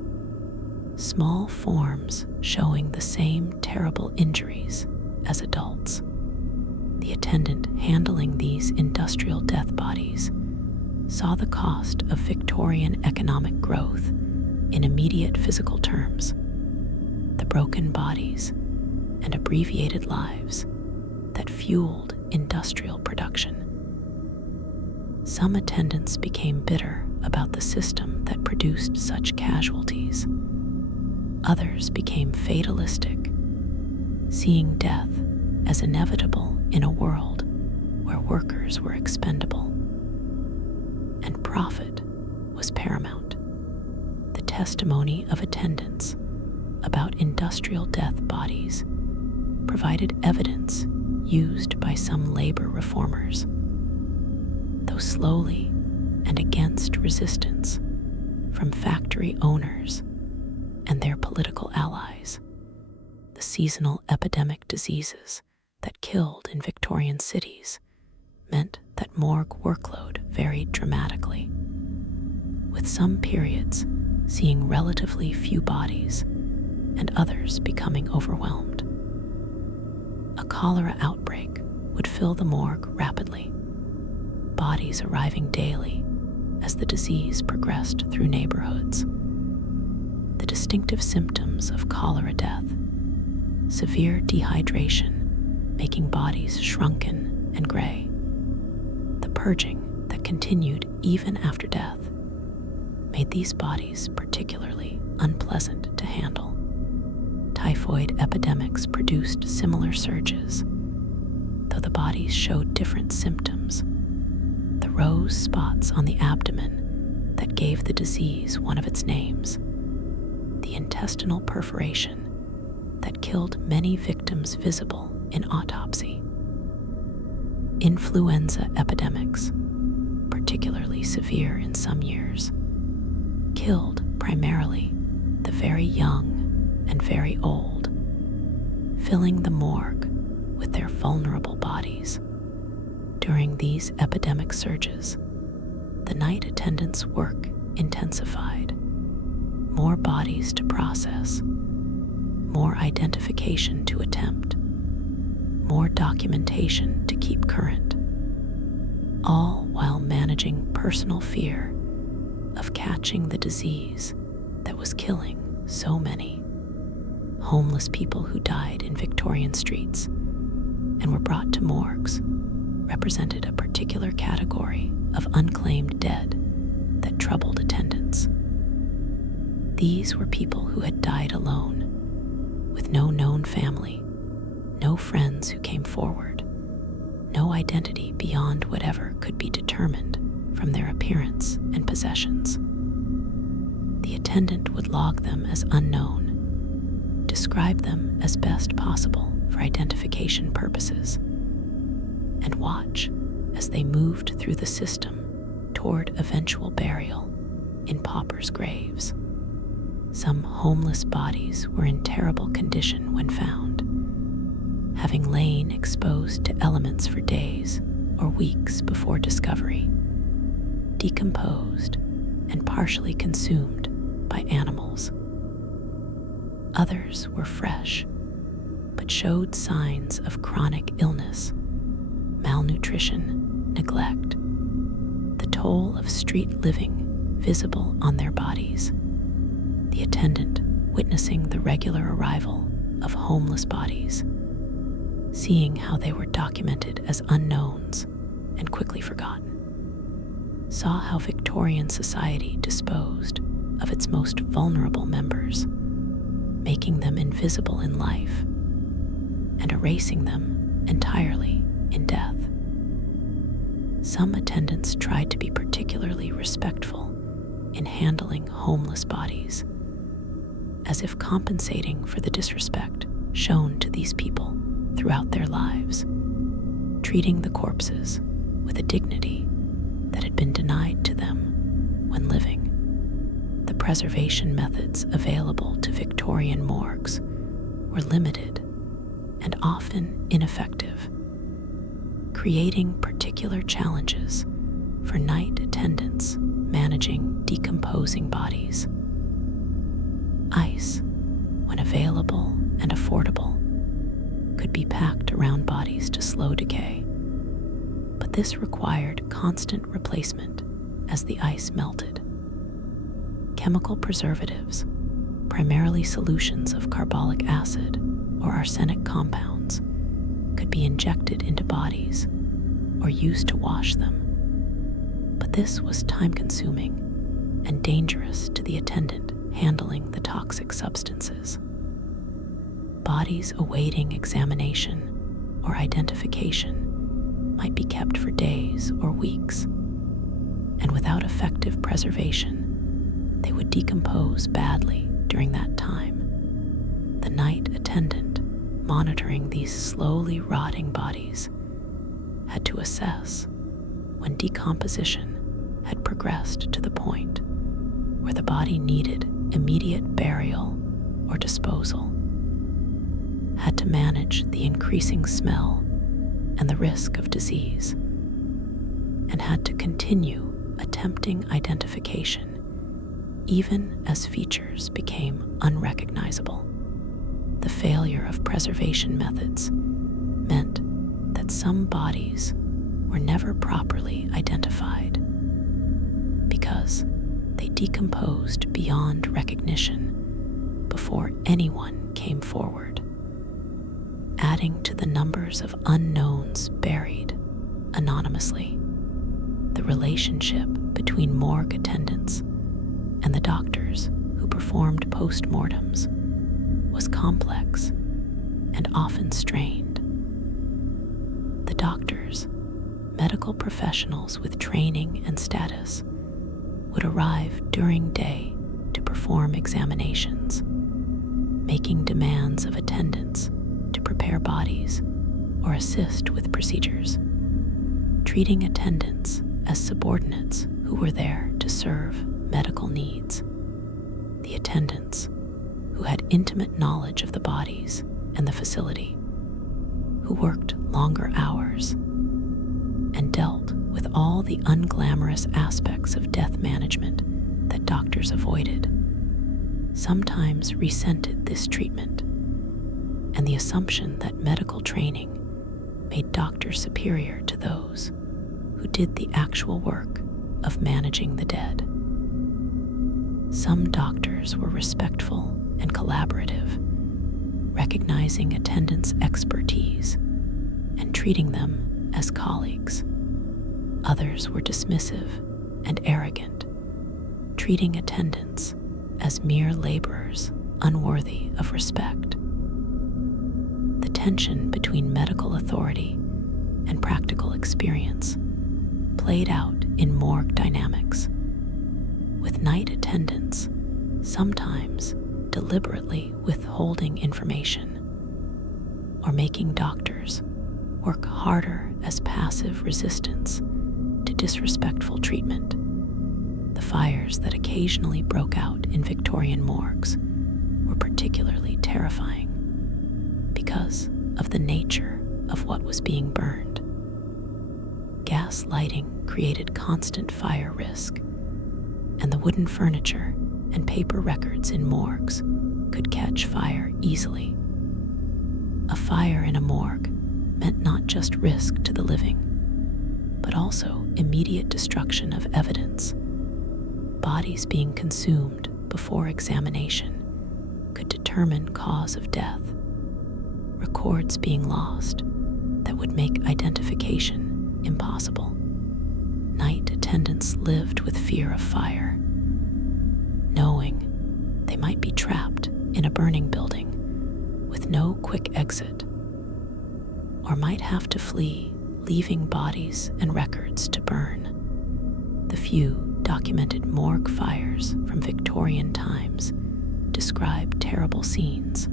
Small forms showing the same terrible injuries as adults. The attendant handling these industrial death bodies saw the cost of Victorian economic growth in immediate physical terms, the broken bodies and abbreviated lives that fueled industrial production. Some attendants became bitter about the system that produced such casualties. Others became fatalistic, seeing death as inevitable in a world where workers were expendable. And profit was paramount. The testimony of attendants about industrial death bodies provided evidence used by some labor reformers. Though slowly and against resistance from factory owners and their political allies, the seasonal epidemic diseases that killed in Victorian cities meant that morgue workload varied dramatically, with some periods seeing relatively few bodies and others becoming overwhelmed. A cholera outbreak would fill the morgue rapidly, bodies arriving daily as the disease progressed through neighborhoods. The distinctive symptoms of cholera death: severe dehydration, making bodies shrunken and gray; the purging that continued even after death made these bodies particularly unpleasant to handle. Typhoid epidemics produced similar surges, though the bodies showed different symptoms. The rose spots on the abdomen that gave the disease one of its names, the intestinal perforation that killed many victims visible in autopsy. Influenza epidemics, particularly severe in some years, killed primarily the very young and very old, filling the morgue with their vulnerable bodies. During these epidemic surges, the night attendants' work intensified. More bodies to process, more identification to attempt, more documentation to keep current, all while managing personal fear of catching the disease that was killing so many. Homeless people who died in Victorian streets and were brought to morgues represented a particular category of unclaimed dead that troubled attendants. These were people who had died alone, with no known family, no friends who came forward, no identity beyond whatever could be determined from their appearance and possessions. The attendant would log them as unknown, describe them as best possible for identification purposes, and watch as they moved through the system toward eventual burial in paupers' graves. Some homeless bodies were in terrible condition when found, having lain exposed to elements for days or weeks before discovery, decomposed and partially consumed by animals. Others were fresh, but showed signs of chronic illness, malnutrition, neglect, the toll of street living visible on their bodies. The attendant witnessing the regular arrival of homeless bodies, seeing how they were documented as unknowns and quickly forgotten, saw how Victorian society disposed of its most vulnerable members, making them invisible in life and erasing them entirely in death. Some attendants tried to be particularly respectful in handling homeless bodies, as if compensating for the disrespect shown to these people throughout their lives, treating the corpses with a dignity that had been denied to them when living. The preservation methods available to Victorian morgues were limited and often ineffective, creating particular challenges for night attendants managing decomposing bodies. Ice, when available and affordable, could be packed around bodies to slow decay, but this required constant replacement as the ice melted. Chemical preservatives, primarily solutions of carbolic acid or arsenic compounds, could be injected into bodies or used to wash them, but this was time-consuming and dangerous to the attendant handling the toxic substances. Bodies awaiting examination or identification might be kept for days or weeks, and without effective preservation, they would decompose badly during that time. The night attendant monitoring these slowly rotting bodies had to assess when decomposition had progressed to the point where the body needed immediate burial or disposal. had to manage the increasing smell and the risk of disease, and had to continue attempting identification even as features became unrecognizable. The failure of preservation methods meant that some bodies were never properly identified because they decomposed beyond recognition before anyone came forward, adding to the numbers of unknowns buried anonymously. The relationship between morgue attendants and the doctors who performed postmortems was complex and often strained. The doctors, medical professionals with training and status, would arrive during day to perform examinations, making demands of attendants to prepare bodies or assist with procedures, treating attendants as subordinates who were there to serve medical needs. The attendants, who had intimate knowledge of the bodies and the facility, who worked longer hours and dealt with all the unglamorous aspects of death management that doctors avoided, sometimes resented this treatment and the assumption that medical training made doctors superior to those who did the actual work of managing the dead. Some doctors were respectful and collaborative, recognizing attendants' expertise and treating them as colleagues. Others were dismissive and arrogant, treating attendants as mere laborers unworthy of respect. The tension between medical authority and practical experience played out in morgue dynamics, with night attendants sometimes deliberately withholding information or making doctors work harder as passive resistance to disrespectful treatment. The fires that occasionally broke out in Victorian morgues were particularly terrifying because of the nature of what was being burned. Gas lighting created constant fire risk, and the wooden furniture and paper records in morgues could catch fire easily. A fire in a morgue meant not just risk to the living, but also immediate destruction of evidence. Bodies being consumed before examination could determine cause of death, records being lost that would make identification impossible. Night attendants lived with fear of fire, knowing they might be trapped in a burning building with no quick exit, or might have to flee, leaving bodies and records to burn. The few documented morgue fires from Victorian times describe terrible scenes: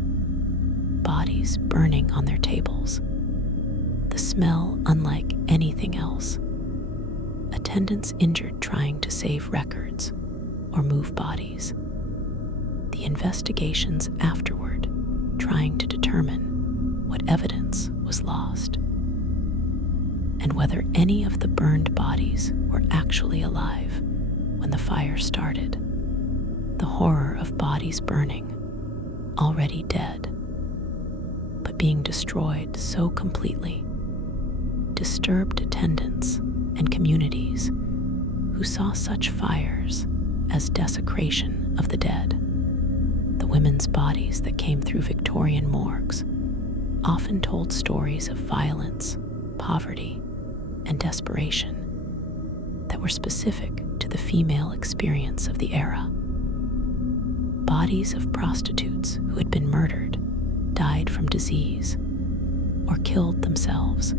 bodies burning on their tables, the smell unlike anything else, attendants injured trying to save records or move bodies, the investigations afterward trying to determine what evidence was lost, and whether any of the burned bodies were actually alive when the fire started. The horror of bodies burning, already dead, but being destroyed so completely, disturbed attendants and communities who saw such fires as desecration of the dead. The women's bodies that came through Victorian morgues often told stories of violence, poverty, and desperation that were specific to the female experience of the era. Bodies of prostitutes who had been murdered, died from disease, or killed themselves,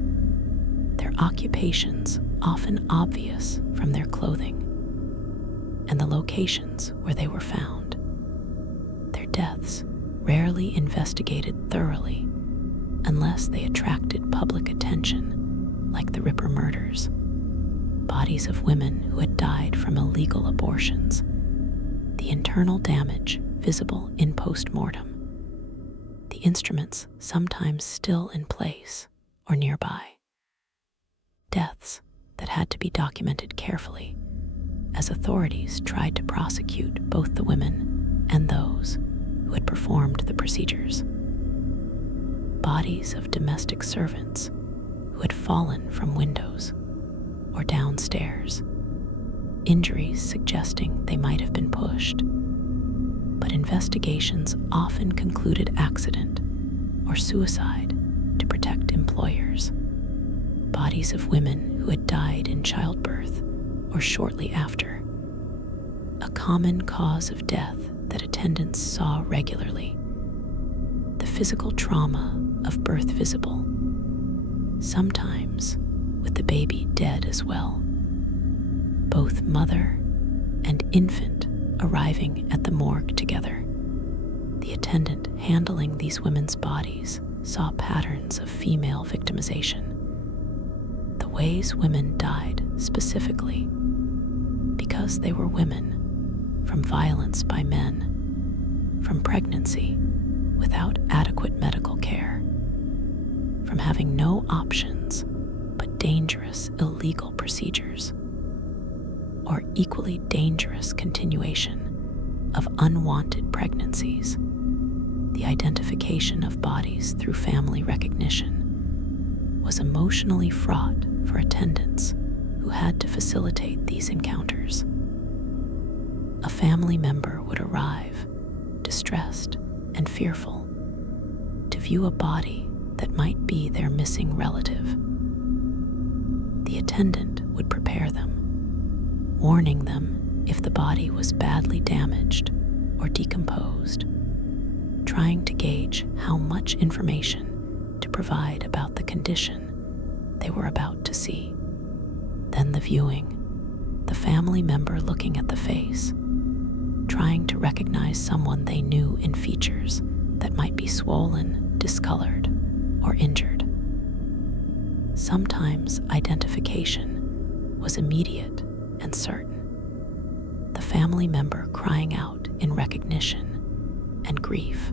their occupations often obvious from their clothing, and the locations where they were found. Their deaths rarely investigated thoroughly unless they attracted public attention, like the Ripper murders. Bodies of women who had died from illegal abortions, the internal damage visible in post-mortem, the instruments sometimes still in place or nearby. Deaths that had to be documented carefully as authorities tried to prosecute both the women and those who had performed the procedures. Bodies of domestic servants who had fallen from windows or downstairs, injuries suggesting they might have been pushed, but investigations often concluded accident or suicide to protect employers. Bodies of women who had died in childbirth or shortly after, a common cause of death that attendants saw regularly. The physical trauma of birth visible, sometimes with the baby dead as well. Both mother and infant arriving at the morgue together. The attendant handling these women's bodies saw patterns of female victimization. The ways women died specifically, because they were women, from violence by men, from pregnancy without adequate medical care, from having no options but dangerous illegal procedures, or equally dangerous continuation of unwanted pregnancies. The identification of bodies through family recognition was emotionally fraught for attendants who had to facilitate these encounters. A family member would arrive, distressed and fearful, to view a body that might be their missing relative. The attendant would prepare them, warning them if the body was badly damaged or decomposed, trying to gauge how much information to provide about the condition they were about to see. Then the viewing, the family member looking at the face, trying to recognize someone they knew in features that might be swollen, discolored, or injured. Sometimes identification was immediate and certain, the family member crying out in recognition and grief.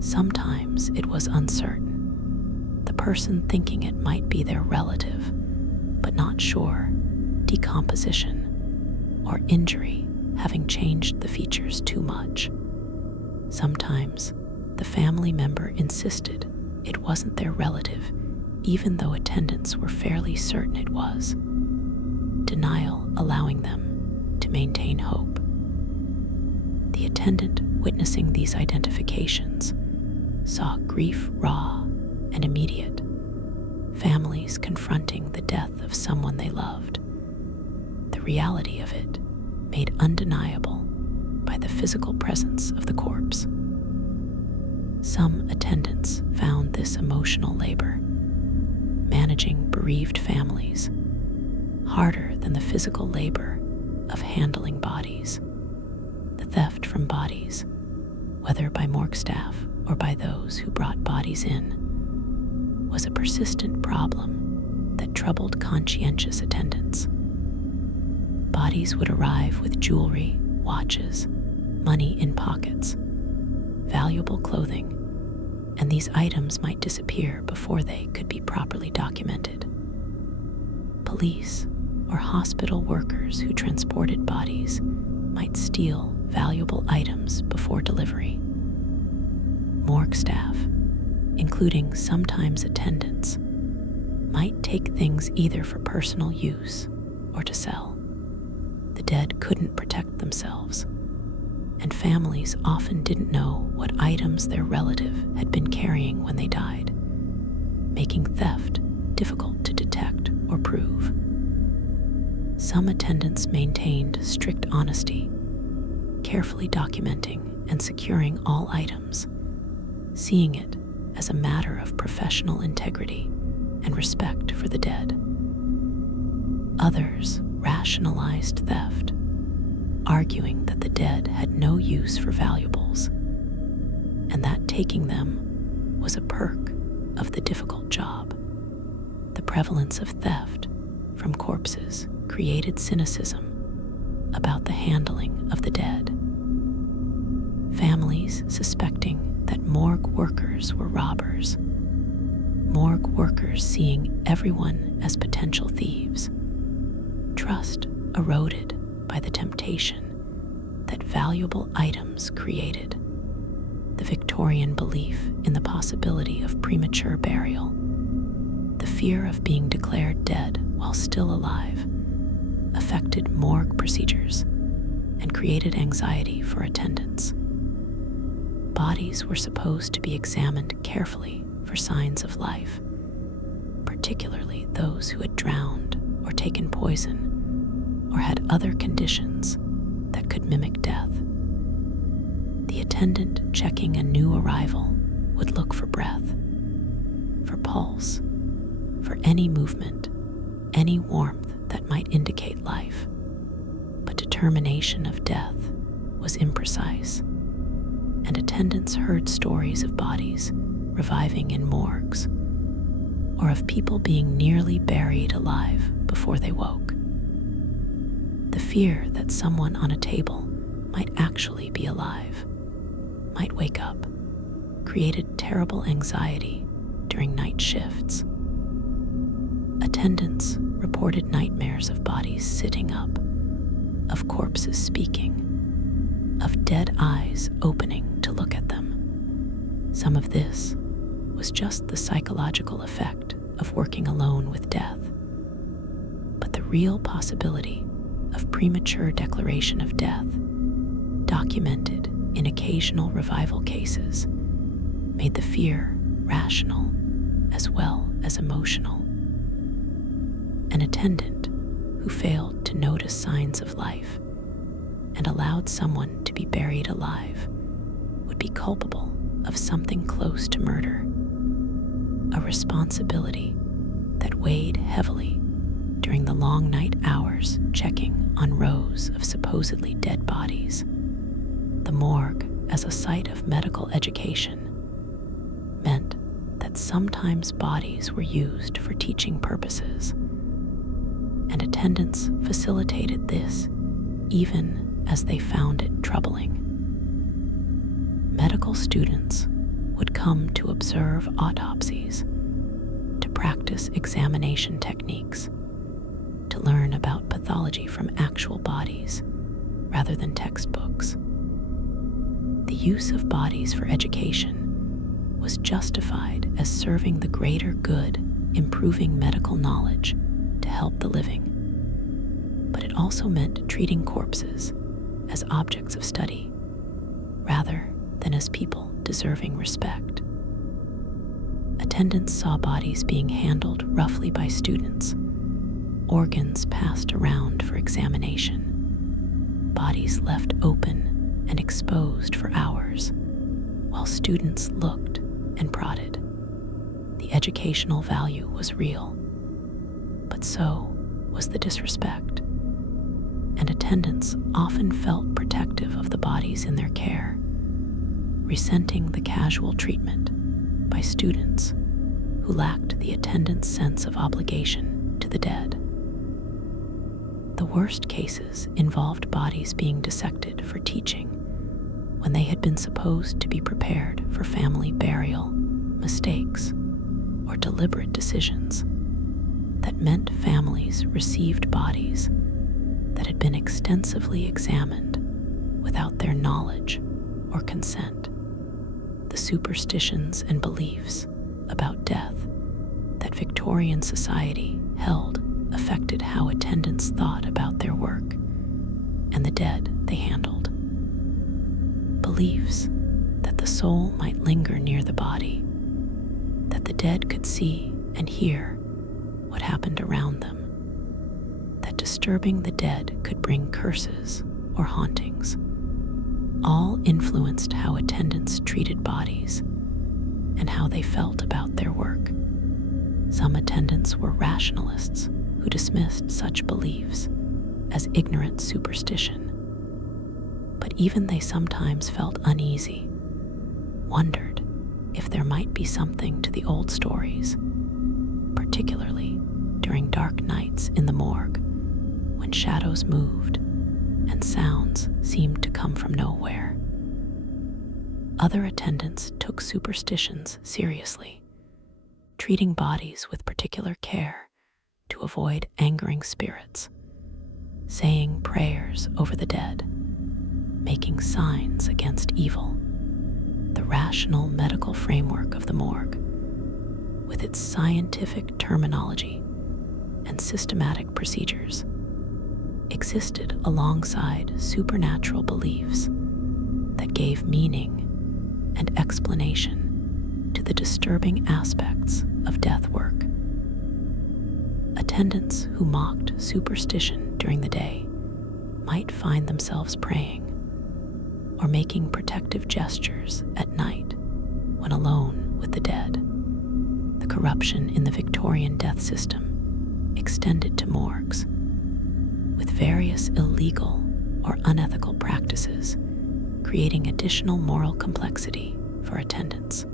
Sometimes it was uncertain, the person thinking it might be their relative, but not sure, decomposition or injury having changed the features too much. Sometimes the family member insisted it wasn't their relative, even though attendants were fairly certain it was, denial allowing them to maintain hope. The attendant witnessing these identifications saw grief raw and immediate, families confronting the death of someone they loved, the reality of it made undeniable by the physical presence of the corpse. Some attendants found this emotional labor, managing bereaved families, harder than the physical labor of handling bodies. The theft from bodies, whether by morgue staff or by those who brought bodies in, was a persistent problem that troubled conscientious attendants. Bodies would arrive with jewelry, watches, money in pockets, valuable clothing, and these items might disappear before they could be properly documented. Police or hospital workers who transported bodies might steal valuable items before delivery. Morgue staff, including sometimes attendants, might take things either for personal use or to sell. The dead couldn't protect themselves, and families often didn't know what items their relative had been carrying when they died, making theft difficult to detect or prove. Some attendants maintained strict honesty, carefully documenting and securing all items, seeing it as a matter of professional integrity and respect for the dead. Others rationalized theft, arguing that the dead had no use for valuables, and that taking them was a perk of the difficult job. The prevalence of theft from corpses created cynicism about the handling of the dead. Families suspecting that morgue workers were robbers. Morgue workers seeing everyone as potential thieves. Trust eroded by the temptation that valuable items created. The Victorian belief in the possibility of premature burial. The fear of being declared dead while still alive affected morgue procedures and created anxiety for attendants. Bodies were supposed to be examined carefully for signs of life, particularly those who had drowned or taken poison or had other conditions that could mimic death. The attendant checking a new arrival would look for breath, for pulse, for any movement, any warmth that might indicate life. But determination of death was imprecise, and attendants heard stories of bodies reviving in morgues, or of people being nearly buried alive before they woke. The fear that someone on a table might actually be alive, might wake up, created terrible anxiety during night shifts. Attendants reported nightmares of bodies sitting up, of corpses speaking, of dead eyes opening to look at them. Some of this was just the psychological effect of working alone with death. But the real possibility of premature declaration of death, documented in occasional revival cases, made the fear rational as well as emotional. An attendant who failed to notice signs of life and allowed someone to be buried alive would be culpable of something close to murder, a responsibility that weighed heavily during the long night hours checking on rows of supposedly dead bodies. The morgue, as a site of medical education, meant that sometimes bodies were used for teaching purposes, and attendants facilitated this even as they found it troubling. Medical students would come to observe autopsies, to practice examination techniques, to learn about pathology from actual bodies rather than textbooks. The use of bodies for education was justified as serving the greater good, improving medical knowledge to help the living. But it also meant treating corpses as objects of study rather than as people deserving respect. Attendants saw bodies being handled roughly by students, organs passed around for examination, bodies left open and exposed for hours, while students looked and prodded. The educational value was real, but so was the disrespect, and attendants often felt protective of the bodies in their care, resenting the casual treatment by students who lacked the attendant's sense of obligation to the dead. The worst cases involved bodies being dissected for teaching when they had been supposed to be prepared for family burial, mistakes, or deliberate decisions that meant families received bodies that had been extensively examined without their knowledge or consent. The superstitions and beliefs about death that Victorian society held affected how attendants thought about their work and the dead they handled. Beliefs that the soul might linger near the body, that the dead could see and hear what happened around them, that disturbing the dead could bring curses or hauntings, all influenced how attendants treated bodies and how they felt about their work. Some attendants were rationalists who dismissed such beliefs as ignorant superstition, but even they sometimes felt uneasy, wondered if there might be something to the old stories, particularly during dark nights in the morgue when shadows moved and sounds seemed to come from nowhere. Other attendants took superstitions seriously, treating bodies with particular care to avoid angering spirits, saying prayers over the dead, making signs against evil. The rational medical framework of the morgue, with its scientific terminology and systematic procedures, existed alongside supernatural beliefs that gave meaning and explanation to the disturbing aspects of death work. Attendants who mocked superstition during the day might find themselves praying or making protective gestures at night when alone with the dead. The corruption in the Victorian death system extended to morgues, with various illegal or unethical practices creating additional moral complexity for attendants.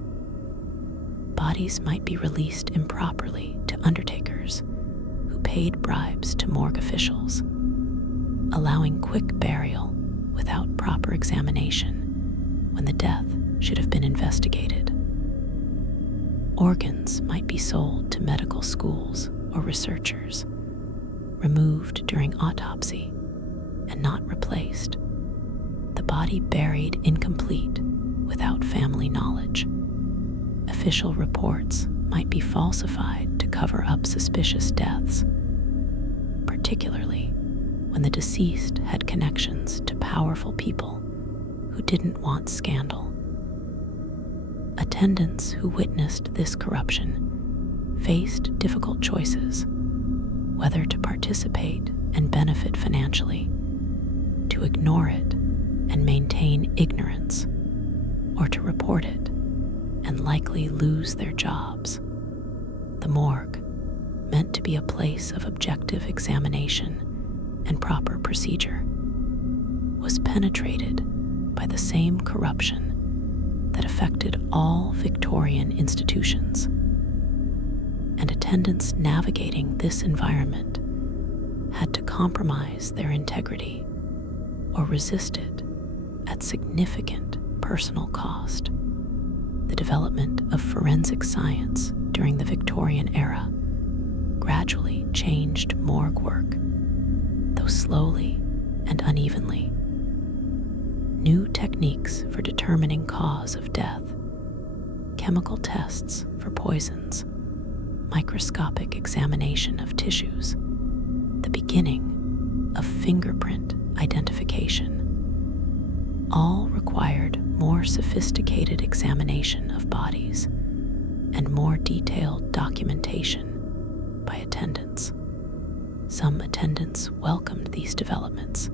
Bodies might be released improperly to undertakers who paid bribes to morgue officials, allowing quick burial without proper examination when the death should have been investigated. Organs might be sold to medical schools or researchers, removed during autopsy and not replaced, the body buried incomplete without family knowledge. Official reports might be falsified to cover up suspicious deaths, particularly when the deceased had connections to powerful people who didn't want scandal. Attendants who witnessed this corruption faced difficult choices, whether to participate and benefit financially, to ignore it and maintain ignorance, or to report it and likely lose their jobs. The morgue, meant to be a place of objective examination and proper procedure, was penetrated by the same corruption that affected all Victorian institutions. And attendants navigating this environment had to compromise their integrity or resist it at significant personal cost. The development of forensic science during the Victorian era gradually changed morgue work, though slowly and unevenly. New techniques for determining cause of death, chemical tests for poisons, microscopic examination of tissues, the beginning of fingerprint identification, all required more sophisticated examination of bodies and more detailed documentation by attendants. Some attendants welcomed these developments,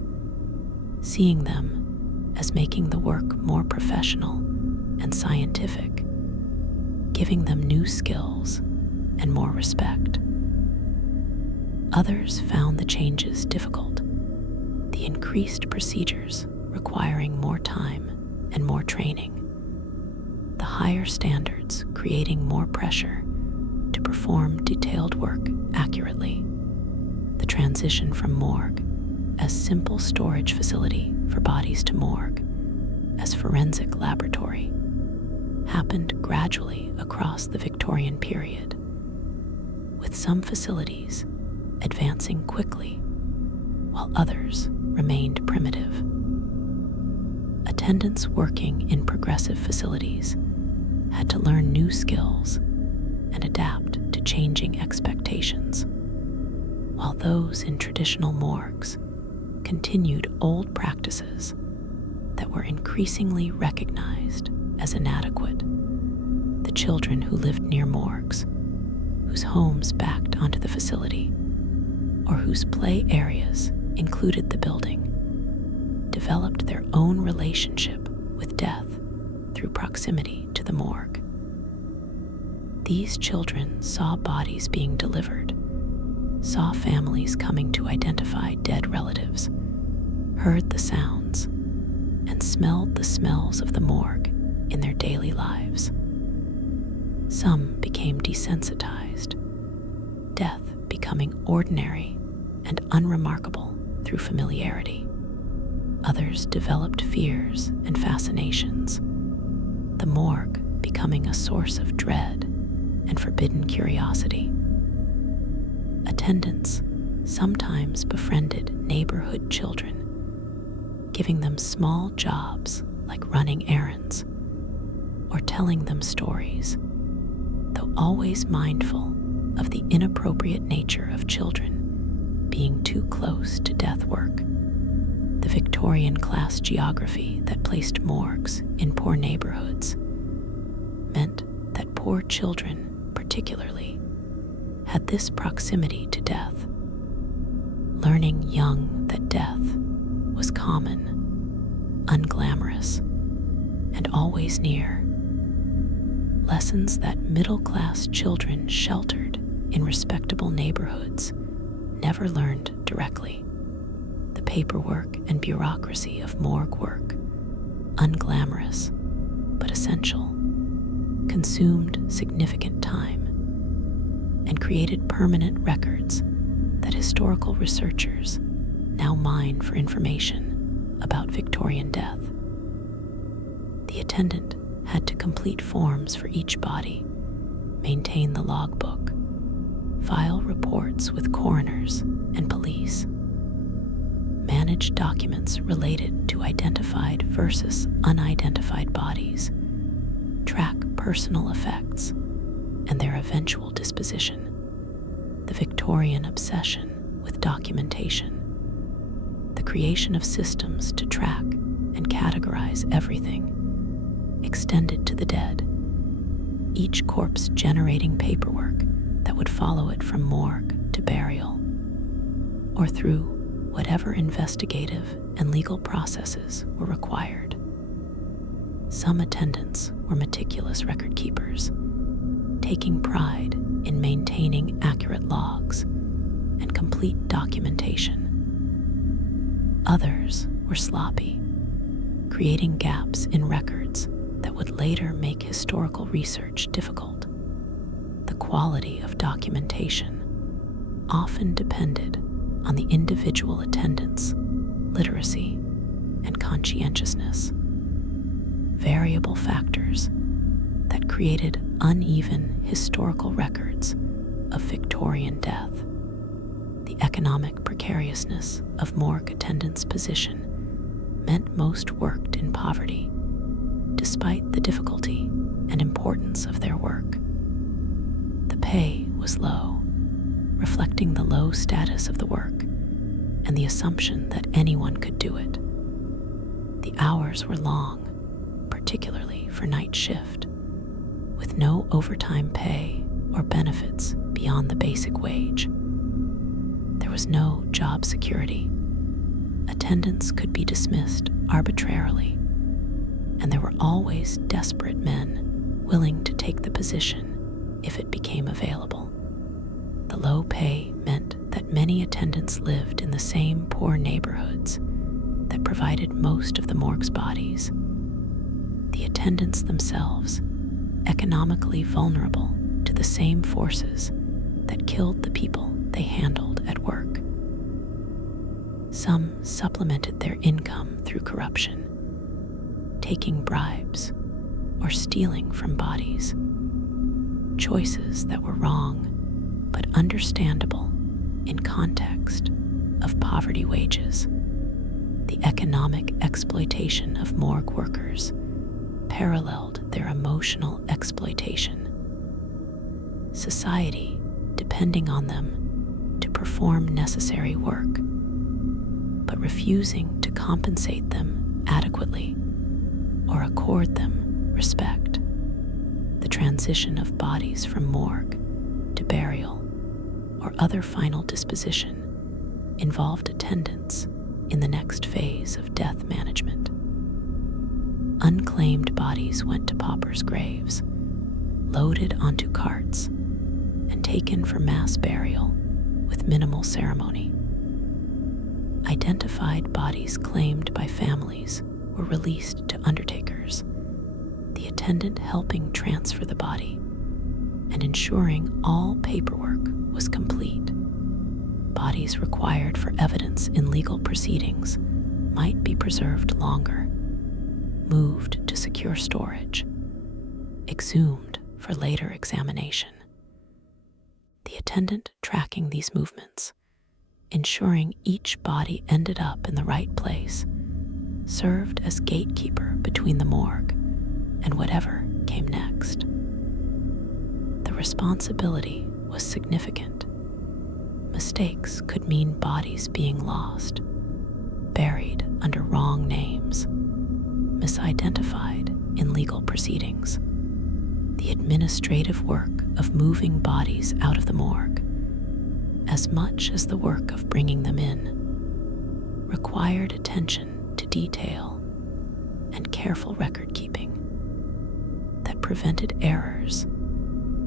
seeing them as making the work more professional and scientific, giving them new skills and more respect. Others found the changes difficult, the increased procedures requiring more time and more training, the higher standards creating more pressure to perform detailed work accurately. The transition from morgue as simple storage facility for bodies to morgue as forensic laboratory happened gradually across the Victorian period, with some facilities advancing quickly while others remained primitive. Attendants working in progressive facilities had to learn new skills and adapt to changing expectations, while those in traditional morgues continued old practices that were increasingly recognized as inadequate. The children who lived near morgues, whose homes backed onto the facility, or whose play areas included the building, developed their own relationship with death through proximity to the morgue. These children saw bodies being delivered, saw families coming to identify dead relatives, heard the sounds, and smelled the smells of the morgue in their daily lives. Some became desensitized, death becoming ordinary and unremarkable through familiarity. Others developed fears and fascinations, the morgue becoming a source of dread and forbidden curiosity. Attendants sometimes befriended neighborhood children, giving them small jobs like running errands or telling them stories, though always mindful of the inappropriate nature of children being too close to death work. The Victorian class geography that placed morgues in poor neighborhoods meant that poor children, particularly, had this proximity to death. Learning young that death was common, unglamorous, and always near. Lessons that middle-class children sheltered in respectable neighborhoods never learned directly. The paperwork and bureaucracy of morgue work, unglamorous but essential, consumed significant time and created permanent records that historical researchers now mine for information about Victorian death. The attendant had to complete forms for each body, maintain the logbook, file reports with coroners and police, manage documents related to identified versus unidentified bodies, track personal effects and their eventual disposition. The Victorian obsession with documentation, the creation of systems to track and categorize everything, extended to the dead, each corpse generating paperwork that would follow it from morgue to burial, or through whatever investigative and legal processes were required. Some attendants were meticulous record keepers, taking pride in maintaining accurate logs and complete documentation. Others were sloppy, creating gaps in records that would later make historical research difficult. The quality of documentation often depended on the individual attendant's literacy and conscientiousness, variable factors that created uneven historical records of Victorian death. The economic precariousness of morgue attendants' position meant most worked in poverty, despite the difficulty and importance of their work. The pay was low, reflecting the low status of the work and the assumption that anyone could do it. The hours were long, particularly for night shift, with no overtime pay or benefits beyond the basic wage. There was no job security. Attendants could be dismissed arbitrarily, and there were always desperate men willing to take the position if it became available. The low pay meant that many attendants lived in the same poor neighborhoods that provided most of the morgue's bodies. The attendants themselves, economically vulnerable to the same forces that killed the people they handled at work. Some supplemented their income through corruption, taking bribes or stealing from bodies. Choices that were wrong but understandable in context of poverty wages. The economic exploitation of morgue workers paralleled their emotional exploitation. Society depending on them to perform necessary work, but refusing to compensate them adequately or accord them respect. The transition of bodies from morgue to burial or other final disposition involved attendants in the next phase of death management. Unclaimed bodies went to paupers' graves, loaded onto carts, and taken for mass burial with minimal ceremony. Identified bodies claimed by families were released to undertakers, the attendant helping transfer the body and ensuring all paperwork was complete. Bodies required for evidence in legal proceedings might be preserved longer, moved to secure storage, exhumed for later examination. The attendant tracking these movements, ensuring each body ended up in the right place, served as gatekeeper between the morgue and whatever came next. The responsibility was significant. Mistakes could mean bodies being lost, buried under wrong names, misidentified in legal proceedings. The administrative work of moving bodies out of the morgue, as much as the work of bringing them in, required attention to detail and careful record keeping that prevented errors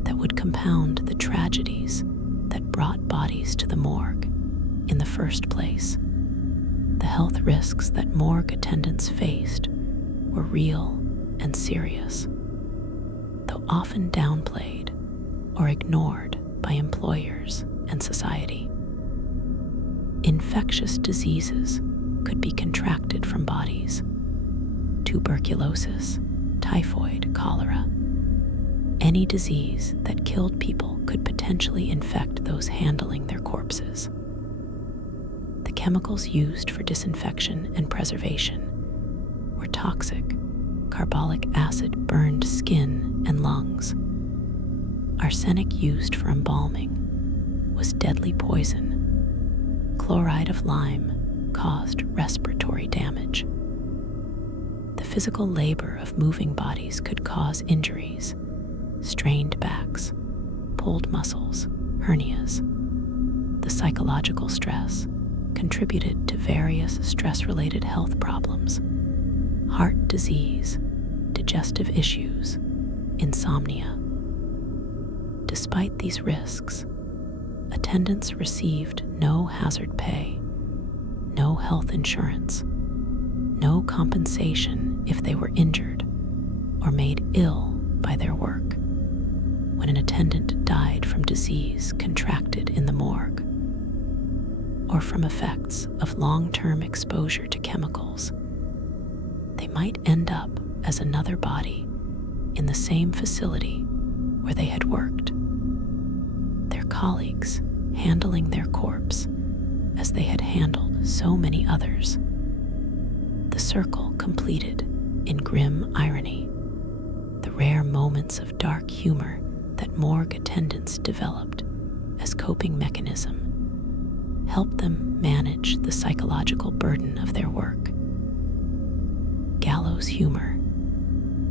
that would compound the tragedies that brought bodies to the morgue in the first place. The health risks that morgue attendants faced were real and serious, though often downplayed or ignored by employers and society. Infectious diseases could be contracted from bodies: tuberculosis, typhoid, cholera. Any disease that killed people could potentially infect those handling their corpses. The chemicals used for disinfection and preservation were toxic. Carbolic acid burned skin and lungs. Arsenic used for embalming was deadly poison. Chloride of lime caused respiratory damage. The physical labor of moving bodies could cause injuries: strained backs, pulled muscles, hernias. The psychological stress contributed to various stress-related health problems: heart disease, digestive issues, insomnia. Despite these risks, attendants received no hazard pay, no health insurance, no compensation if they were injured or made ill by their work. When an attendant died from disease contracted in the morgue, or from effects of long-term exposure to chemicals, they might end up as another body in the same facility where they had worked, their colleagues handling their corpse as they had handled so many others. The circle completed in grim irony. The rare moments of dark humor that morgue attendants developed as coping mechanism helped them manage the psychological burden of their work. Gallows humor,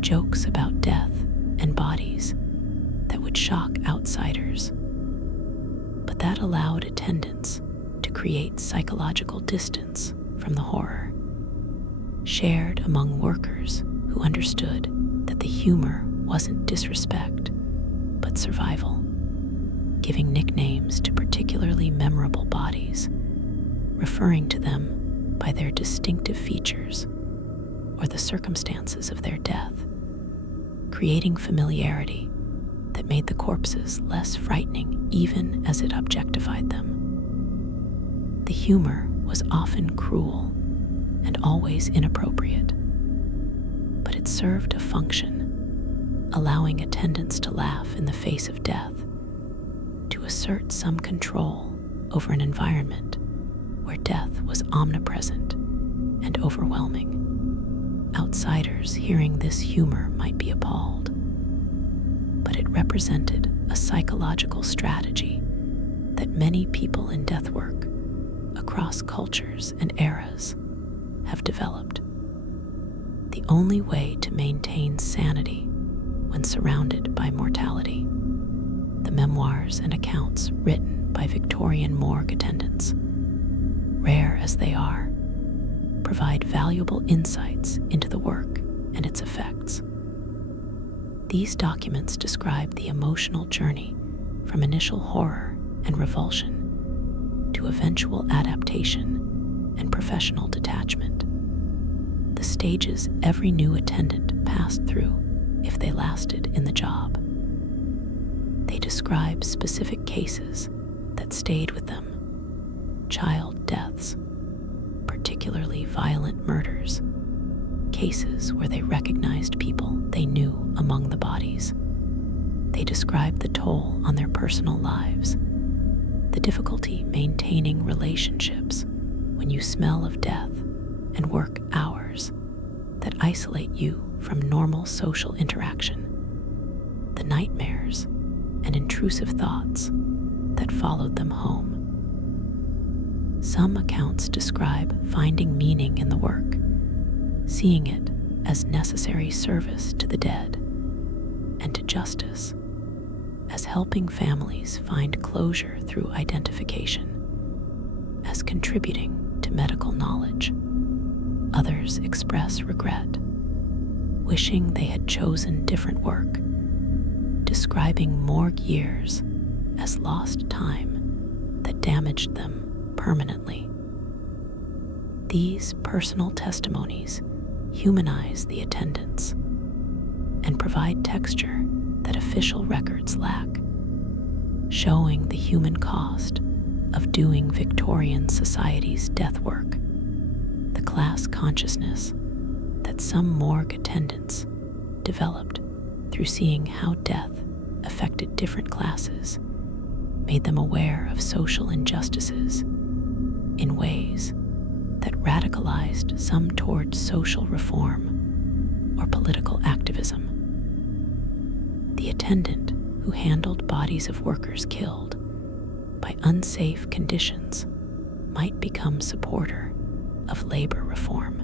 jokes about death and bodies that would shock outsiders, but that allowed attendants to create psychological distance from the horror, shared among workers who understood that the humor wasn't disrespect, but survival, giving nicknames to particularly memorable bodies, referring to them by their distinctive features or the circumstances of their death, creating familiarity that made the corpses less frightening even as it objectified them. The humor was often cruel and always inappropriate, but it served a function, allowing attendants to laugh in the face of death, to assert some control over an environment where death was omnipresent and overwhelming. Outsiders hearing this humor might be appalled, but it represented a psychological strategy that many people in death work across cultures and eras have developed. The only way to maintain sanity when surrounded by mortality. The memoirs and accounts written by Victorian morgue attendants, rare as they are, provide valuable insights into the work and its effects. These documents describe the emotional journey from initial horror and revulsion to eventual adaptation and professional detachment. The stages every new attendant passed through if they lasted in the job. They describe specific cases that stayed with them: child deaths, particularly violent murders, cases where they recognized people they knew among the bodies. They described the toll on their personal lives, the difficulty maintaining relationships when you smell of death and work hours that isolate you from normal social interaction, the nightmares and intrusive thoughts that followed them home. Some accounts describe finding meaning in the work, seeing it as necessary service to the dead and to justice, as helping families find closure through identification, as contributing to medical knowledge. Others express regret, wishing they had chosen different work, describing morgue years as lost time that damaged them permanently. These personal testimonies humanize the attendants and provide texture that official records lack, showing the human cost of doing Victorian society's death work, the class consciousness that some morgue attendants developed through seeing how death affected different classes made them aware of social injustices in ways that radicalized some towards social reform or political activism. The attendant who handled bodies of workers killed by unsafe conditions might become supporter of labor reform.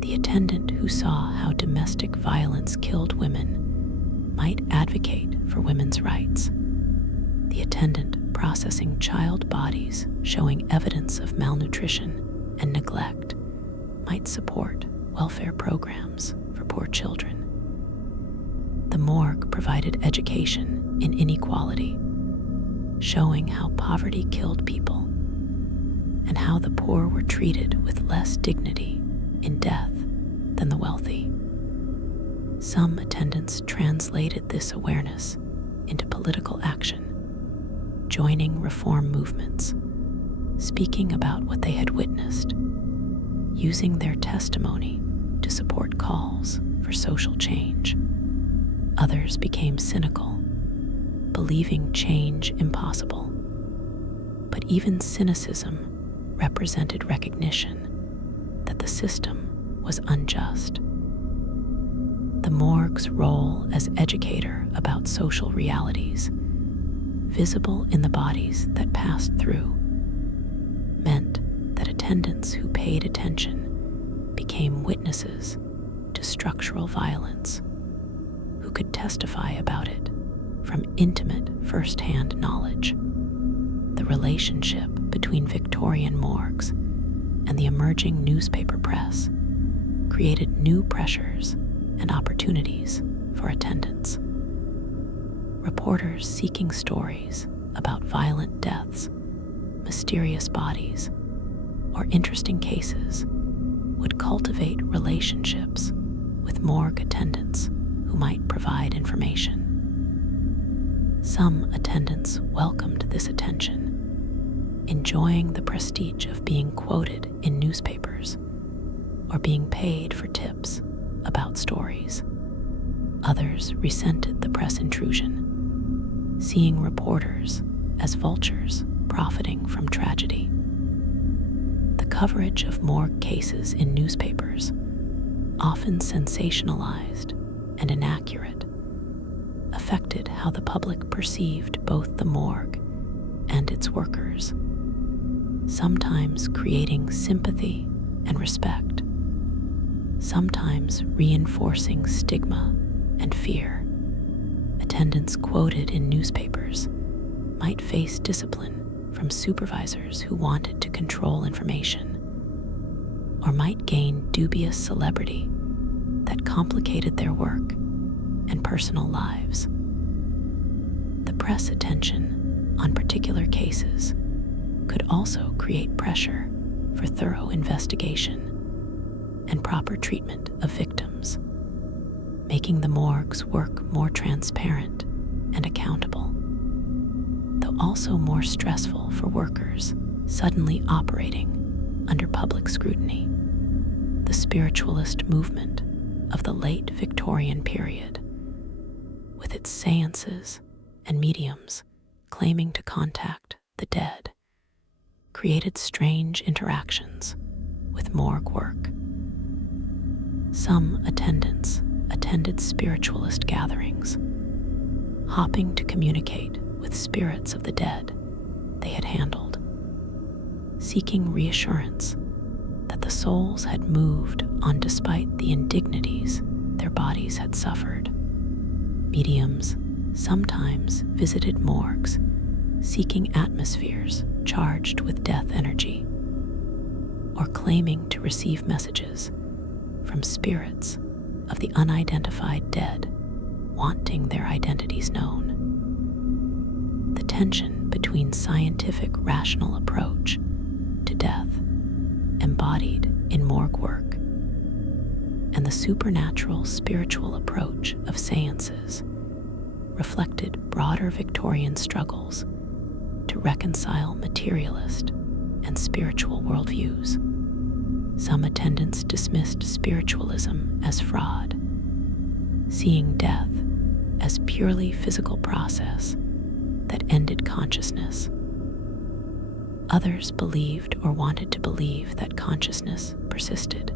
The attendant who saw how domestic violence killed women might advocate for women's rights. The attendant processing child bodies showing evidence of malnutrition and neglect might support welfare programs for poor children. The morgue provided education in inequality, showing how poverty killed people and how the poor were treated with less dignity in death than the wealthy. Some attendants translated this awareness into political action, joining reform movements, speaking about what they had witnessed, using their testimony to support calls for social change. Others became cynical, believing change impossible. But even cynicism represented recognition that the system was unjust. The morgue's role as educator about social realities, visible in the bodies that passed through, meant that attendants who paid attention became witnesses to structural violence, who could testify about it from intimate first-hand knowledge. The relationship between Victorian morgues and the emerging newspaper press created new pressures and opportunities for attendants. Reporters seeking stories about violent deaths, mysterious bodies, or interesting cases would cultivate relationships with morgue attendants who might provide information. Some attendants welcomed this attention, enjoying the prestige of being quoted in newspapers or being paid for tips about stories. Others resented the press intrusion, seeing reporters as vultures profiting from tragedy. The coverage of morgue cases in newspapers, often sensationalized and inaccurate, affected how the public perceived both the morgue and its workers, sometimes creating sympathy and respect, sometimes reinforcing stigma and fear. Attendants quoted in newspapers might face discipline from supervisors who wanted to control information, or might gain dubious celebrity that complicated their work and personal lives. The press attention on particular cases could also create pressure for thorough investigation and proper treatment of victims, making the morgue's work more transparent and accountable, though also more stressful for workers suddenly operating under public scrutiny. the spiritualist movement of the late Victorian period, with its seances and mediums claiming to contact the dead, created strange interactions with morgue work. Some attendants attended spiritualist gatherings, hoping to communicate with spirits of the dead they had handled, seeking reassurance that the souls had moved on despite the indignities their bodies had suffered. Mediums sometimes visited morgues, seeking atmospheres charged with death energy, or claiming to receive messages from spirits of the unidentified dead wanting their identities known. The tension between scientific rational approach to death embodied in morgue work and the supernatural spiritual approach of seances reflected broader Victorian struggles to reconcile materialist and spiritual worldviews. Some attendants dismissed spiritualism as fraud, seeing death as purely physical process that ended consciousness. Others believed or wanted to believe that consciousness persisted,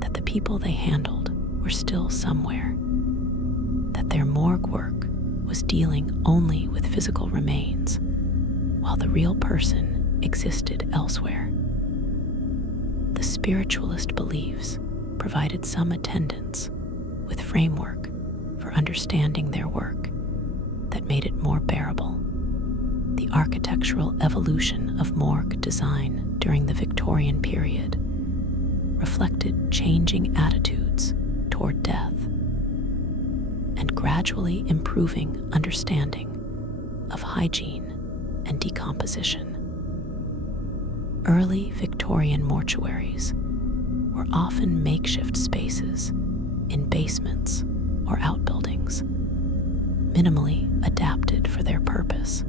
that the people they handled were still somewhere, that their morgue work was dealing only with physical remains, while the real person existed elsewhere. The spiritualist beliefs provided some attendants with framework for understanding their work that made it more bearable. The architectural evolution of morgue design during the Victorian period reflected changing attitudes toward death and gradually improving understanding of hygiene and decomposition. Early Victorian mortuaries were often makeshift spaces in basements or outbuildings, minimally adapted for their purpose.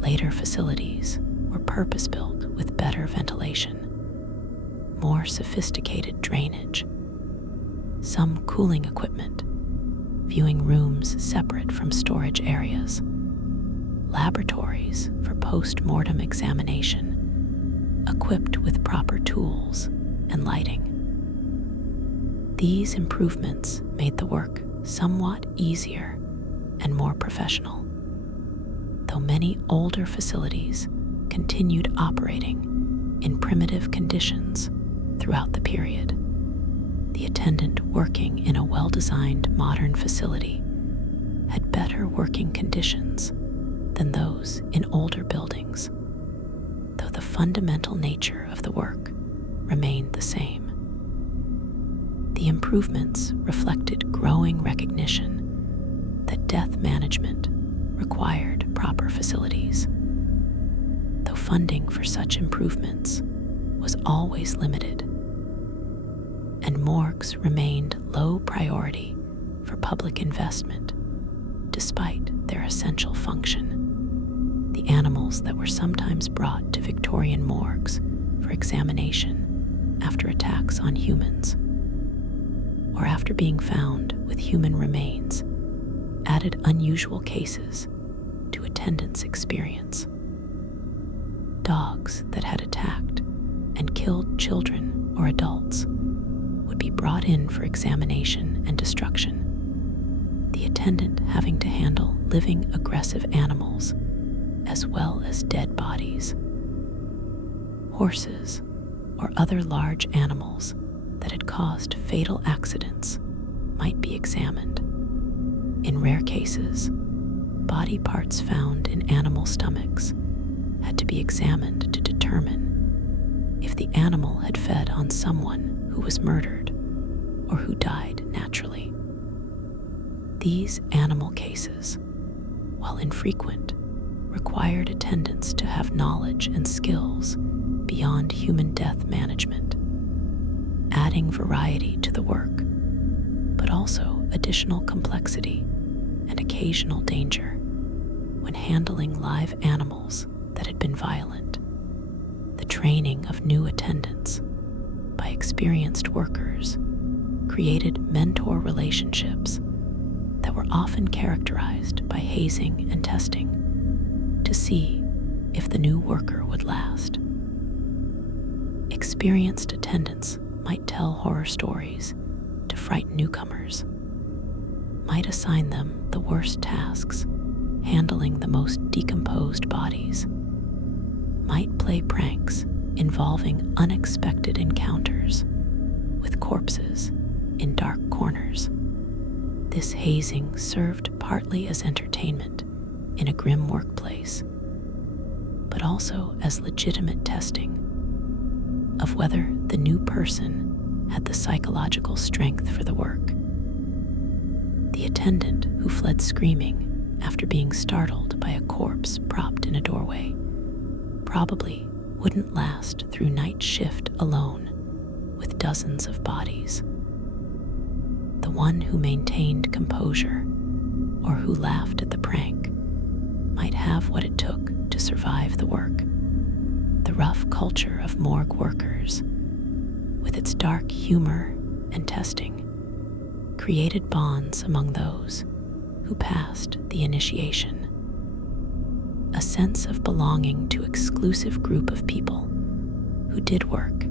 Later facilities were purpose-built with better ventilation, more sophisticated drainage, some cooling equipment, viewing rooms separate from storage areas, laboratories for post-mortem examination, equipped with proper tools and lighting. These improvements made the work somewhat easier and more professional, though many older facilities continued operating in primitive conditions throughout the period. The attendant working in a well-designed modern facility had better working conditions than those in older buildings, though the fundamental nature of the work remained the same. The improvements reflected growing recognition that death management required proper facilities, though funding for such improvements was always limited, and morgues remained low priority for public investment despite their essential function. The animals that were sometimes brought to Victorian morgues for examination after attacks on humans, or after being found with human remains, added unusual cases to attendants' experience. Dogs that had attacked and killed children or adults would be brought in for examination and destruction, the attendant having to handle living aggressive animals as well as dead bodies. Horses or other large animals that had caused fatal accidents might be examined. In rare cases, body parts found in animal stomachs had to be examined to determine if the animal had fed on someone who was murdered or who died naturally. These animal cases, while infrequent, required attendants to have knowledge and skills beyond human death management, adding variety to the work, but also additional complexity and occasional danger when handling live animals that had been violent. The training of new attendants by experienced workers created mentor relationships that were often characterized by hazing and testing to see if the new worker would last. Experienced attendants might tell horror stories to frighten newcomers, might assign them the worst tasks, handling the most decomposed bodies, might play pranks involving unexpected encounters with corpses in dark corners. This hazing served partly as entertainment in a grim workplace, but also as legitimate testing of whether the new person had the psychological strength for the work. The attendant who fled screaming after being startled by a corpse propped in a doorway probably wouldn't last through night shift alone with dozens of bodies. The one who maintained composure or who laughed at the prank might have what it took to survive the work. The rough culture of morgue workers, with its dark humor and testing, created bonds among those who passed the initiation. A sense of belonging to an exclusive group of people who did work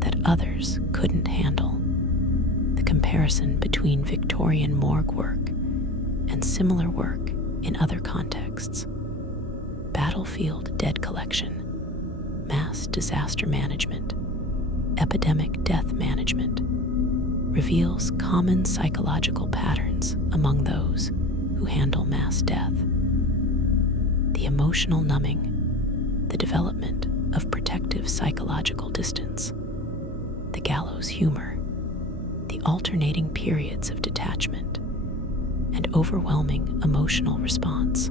that others couldn't handle. The comparison between Victorian morgue work and similar work in other contexts, battlefield dead collection, mass disaster management, epidemic death management, reveals common psychological patterns among those who handle mass death. The emotional numbing, the development of protective psychological distance, the gallows humor, the alternating periods of detachment, and overwhelming emotional response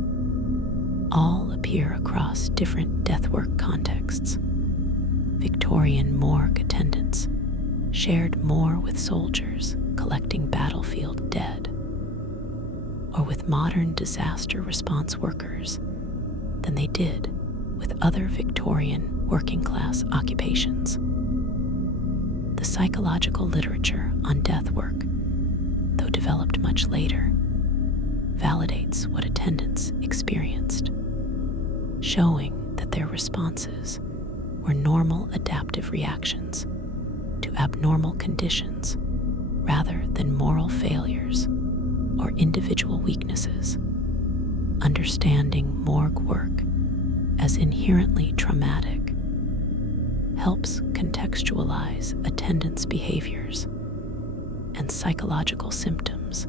all appear across different deathwork contexts. Victorian morgue attendants shared more with soldiers collecting battlefield dead, or with modern disaster response workers than they did with other Victorian working-class occupations. The psychological literature on death work, though developed much later, validates what attendants experienced, showing that their responses were normal adaptive reactions to abnormal conditions rather than moral failures or individual weaknesses. Understanding morgue work as inherently traumatic helps contextualize attendants' behaviors and psychological symptoms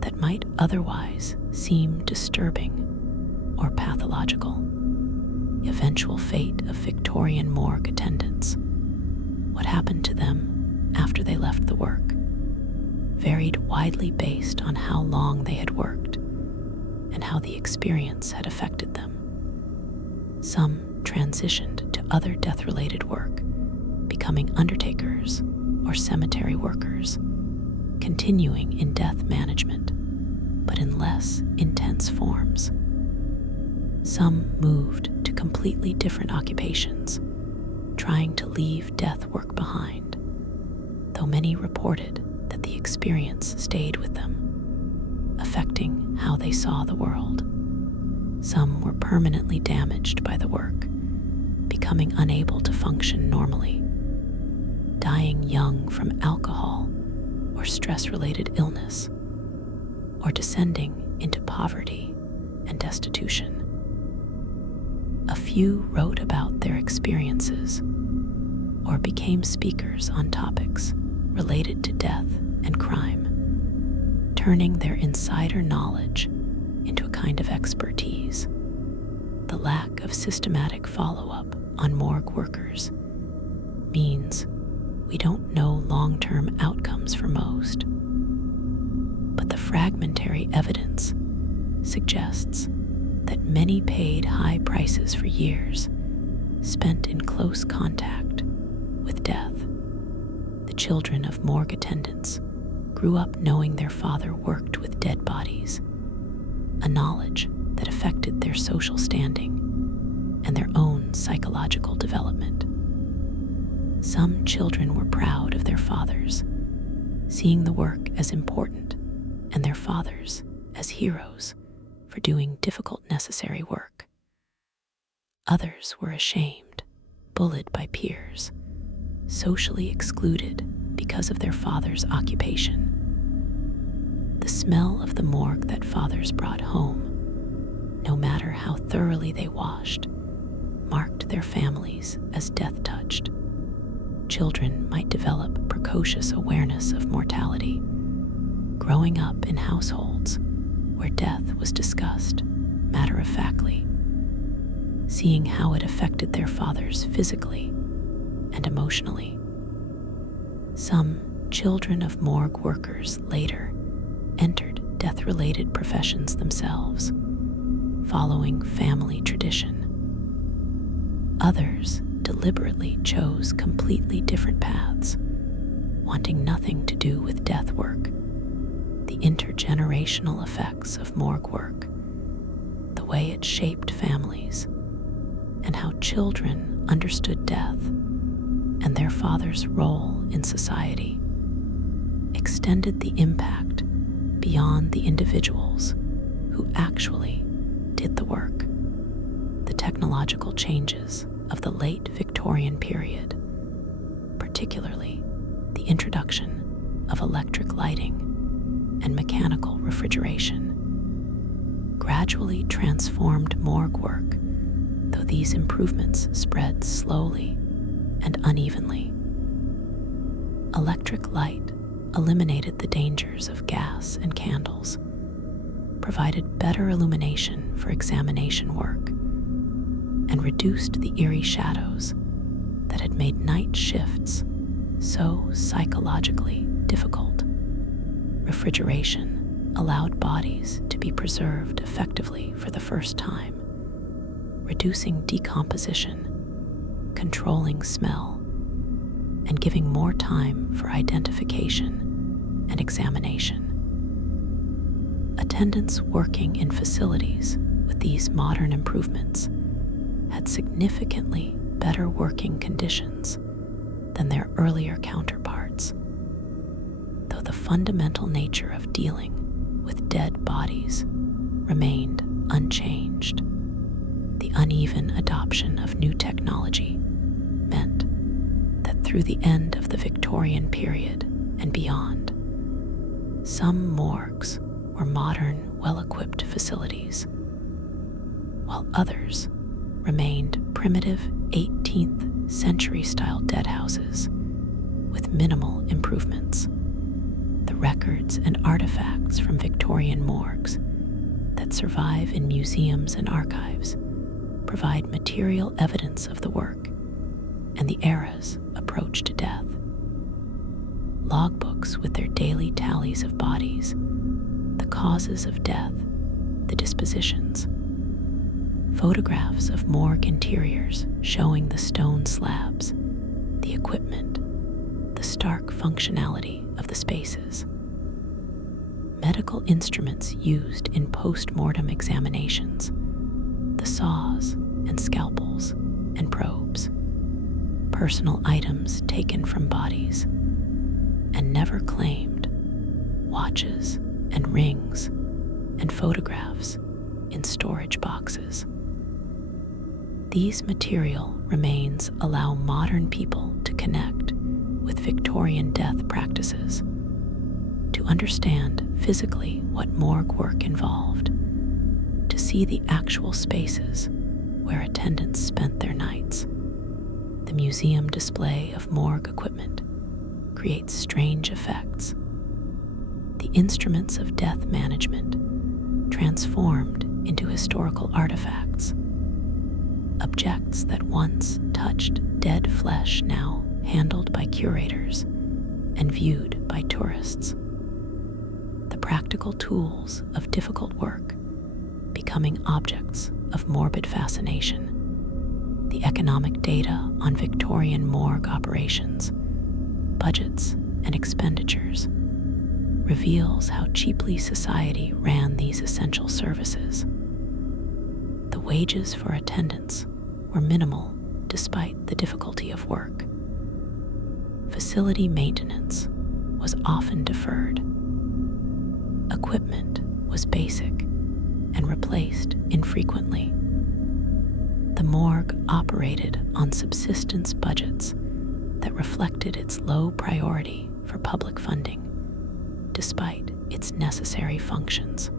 that might otherwise seem disturbing or pathological. The eventual fate of Victorian morgue attendants, what happened to them after they left the work, varied widely based on how long they had worked and how the experience had affected them. Some transitioned to other death-related work, becoming undertakers or cemetery workers, continuing in death management, but in less intense forms. Some moved to completely different occupations, trying to leave death work behind, though many reported that the experience stayed with them, affecting how they saw the world. Some were permanently damaged by the work, becoming unable to function normally, dying young from alcohol or stress-related illness, or descending into poverty and destitution. A few wrote about their experiences or became speakers on topics related to death and crime, turning their insider knowledge into a kind of expertise. The lack of systematic follow-up on morgue workers means we don't know long-term outcomes for most, but the fragmentary evidence suggests that many paid high prices for years spent in close contact with death. The children of morgue attendants grew up knowing their father worked with dead bodies, a knowledge that affected their social standing and their own psychological development. Some children were proud of their fathers, seeing the work as important and their fathers as heroes for doing difficult necessary work. Others were ashamed, bullied by peers, socially excluded because of their father's occupation. The smell of the morgue that fathers brought home, no matter how thoroughly they washed, marked their families as death-touched. Children might develop precocious awareness of mortality, growing up in households where death was discussed matter-of-factly, seeing how it affected their fathers physically and emotionally. Some children of morgue workers later entered death-related professions themselves, following family tradition. Others deliberately chose completely different paths, wanting nothing to do with death work. The intergenerational effects of morgue work, the way it shaped families, and how children understood death and their father's role in society, extended the impact beyond the individuals who actually did the work. The technological changes of the late Victorian period, particularly the introduction of electric lighting and mechanical refrigeration, gradually transformed morgue work, though these improvements spread slowly and unevenly. Electric light eliminated the dangers of gas and candles, provided better illumination for examination work, and reduced the eerie shadows that had made night shifts so psychologically difficult. Refrigeration allowed bodies to be preserved effectively for the first time, reducing decomposition, controlling smell, and giving more time for identification and examination. Attendants working in facilities with these modern improvements had significantly better working conditions than their earlier counterparts, though the fundamental nature of dealing with dead bodies remained unchanged. The uneven adoption of new technology meant that through the end of the Victorian period and beyond, some morgues were modern, well-equipped facilities, while others remained primitive 18th century style deadhouses with minimal improvements. The records and artifacts from Victorian morgues that survive in museums and archives provide material evidence of the work and the era's approach to death. Logbooks with their daily tallies of bodies, the causes of death, the dispositions. Photographs of morgue interiors showing the stone slabs, the equipment, the stark functionality of the spaces. Medical instruments used in post-mortem examinations, the saws and scalpels and probes. Personal items taken from bodies and never claimed, watches and rings and photographs in storage boxes. These material remains allow modern people to connect with Victorian death practices, to understand physically what morgue work involved, to see the actual spaces where attendants spent their nights. The museum display of morgue equipment creates strange effects. The instruments of death management transformed into historical artifacts. Objects that once touched dead flesh now handled by curators and viewed by tourists. The practical tools of difficult work becoming objects of morbid fascination. The economic data on Victorian morgue operations, budgets, and expenditures reveals how cheaply society ran these essential services. The wages for attendants were minimal despite the difficulty of work. facility maintenance was often deferred. Equipment was basic and replaced infrequently. The morgue operated on subsistence budgets that reflected its low priority for public funding, despite its necessary functions.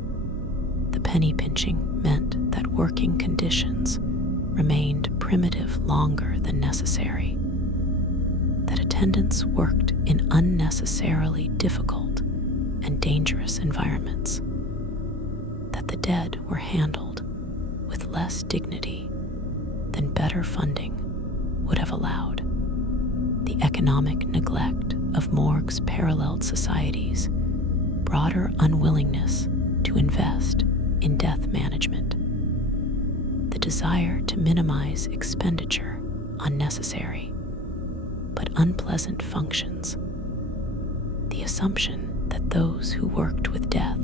The penny pinching meant that working conditions remained primitive longer than necessary, that attendants worked in unnecessarily difficult and dangerous environments, that the dead were handled with less dignity than better funding would have allowed. The economic neglect of morgues paralleled society's broader unwillingness to invest in death management. The desire to minimize expenditure on necessary but unpleasant functions. The assumption that those who worked with death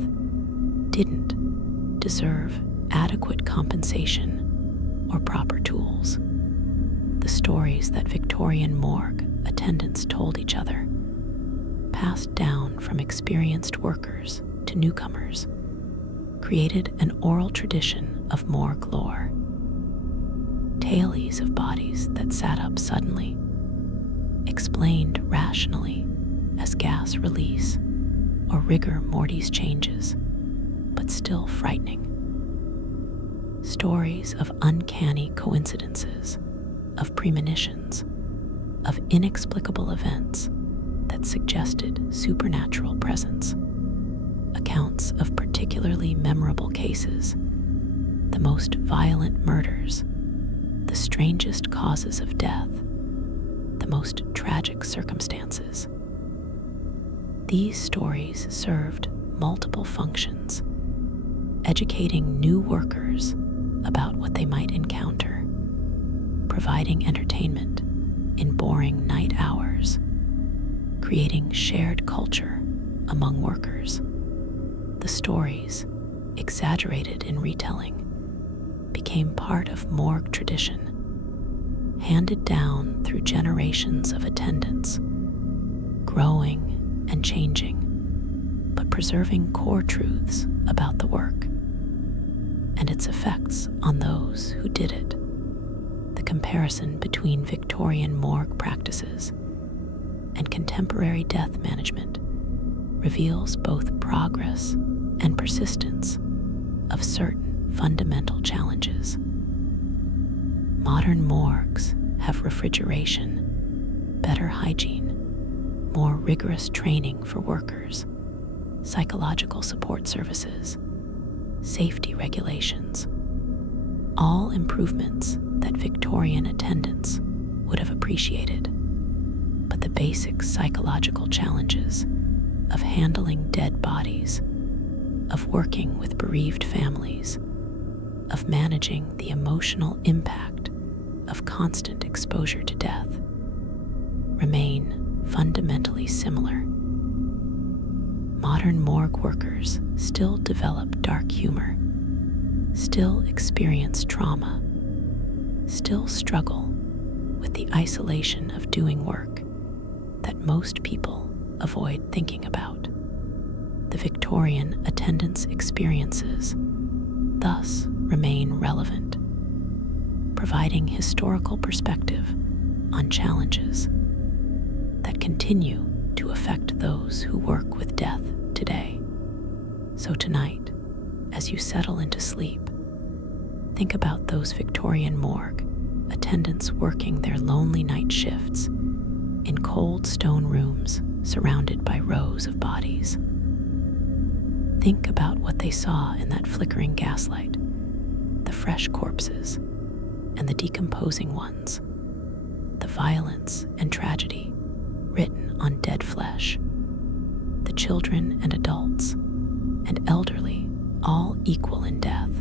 didn't deserve adequate compensation or proper tools. The stories that Victorian morgue attendants told each other, passed down from experienced workers to newcomers, created an oral tradition of morgue lore. Tales of bodies that sat up suddenly, explained rationally as gas release or rigor mortis changes, but still frightening. Stories of uncanny coincidences, of premonitions, of inexplicable events that suggested supernatural presence. Accounts of particularly memorable cases, the most violent murders, the strangest causes of death, the most tragic circumstances. These stories served multiple functions, educating new workers about what they might encounter, providing entertainment in boring night hours, creating shared culture among workers. The stories, exaggerated in retelling, became part of morgue tradition, handed down through generations of attendants, growing and changing, but preserving core truths about the work and its effects on those who did it. The comparison between Victorian morgue practices and contemporary death management reveals both progress and persistence of certain fundamental challenges. Modern morgues have refrigeration, better hygiene, more rigorous training for workers, psychological support services, safety regulations, all improvements that Victorian attendants would have appreciated. But the basic psychological challenges of handling dead bodies, of working with bereaved families, of managing the emotional impact of constant exposure to death, remain fundamentally similar. Modern morgue workers still develop dark humor, still experience trauma, still struggle with the isolation of doing work that most people avoid thinking about. The Victorian attendants' experiences thus remain relevant, providing historical perspective on challenges that continue to affect those who work with death today. So tonight, as you settle into sleep, think about those Victorian morgue attendants working their lonely night shifts in cold stone rooms surrounded by rows of bodies. Think about what they saw in that flickering gaslight, the fresh corpses and the decomposing ones, the violence and tragedy written on dead flesh, the children and adults and elderly all equal in death,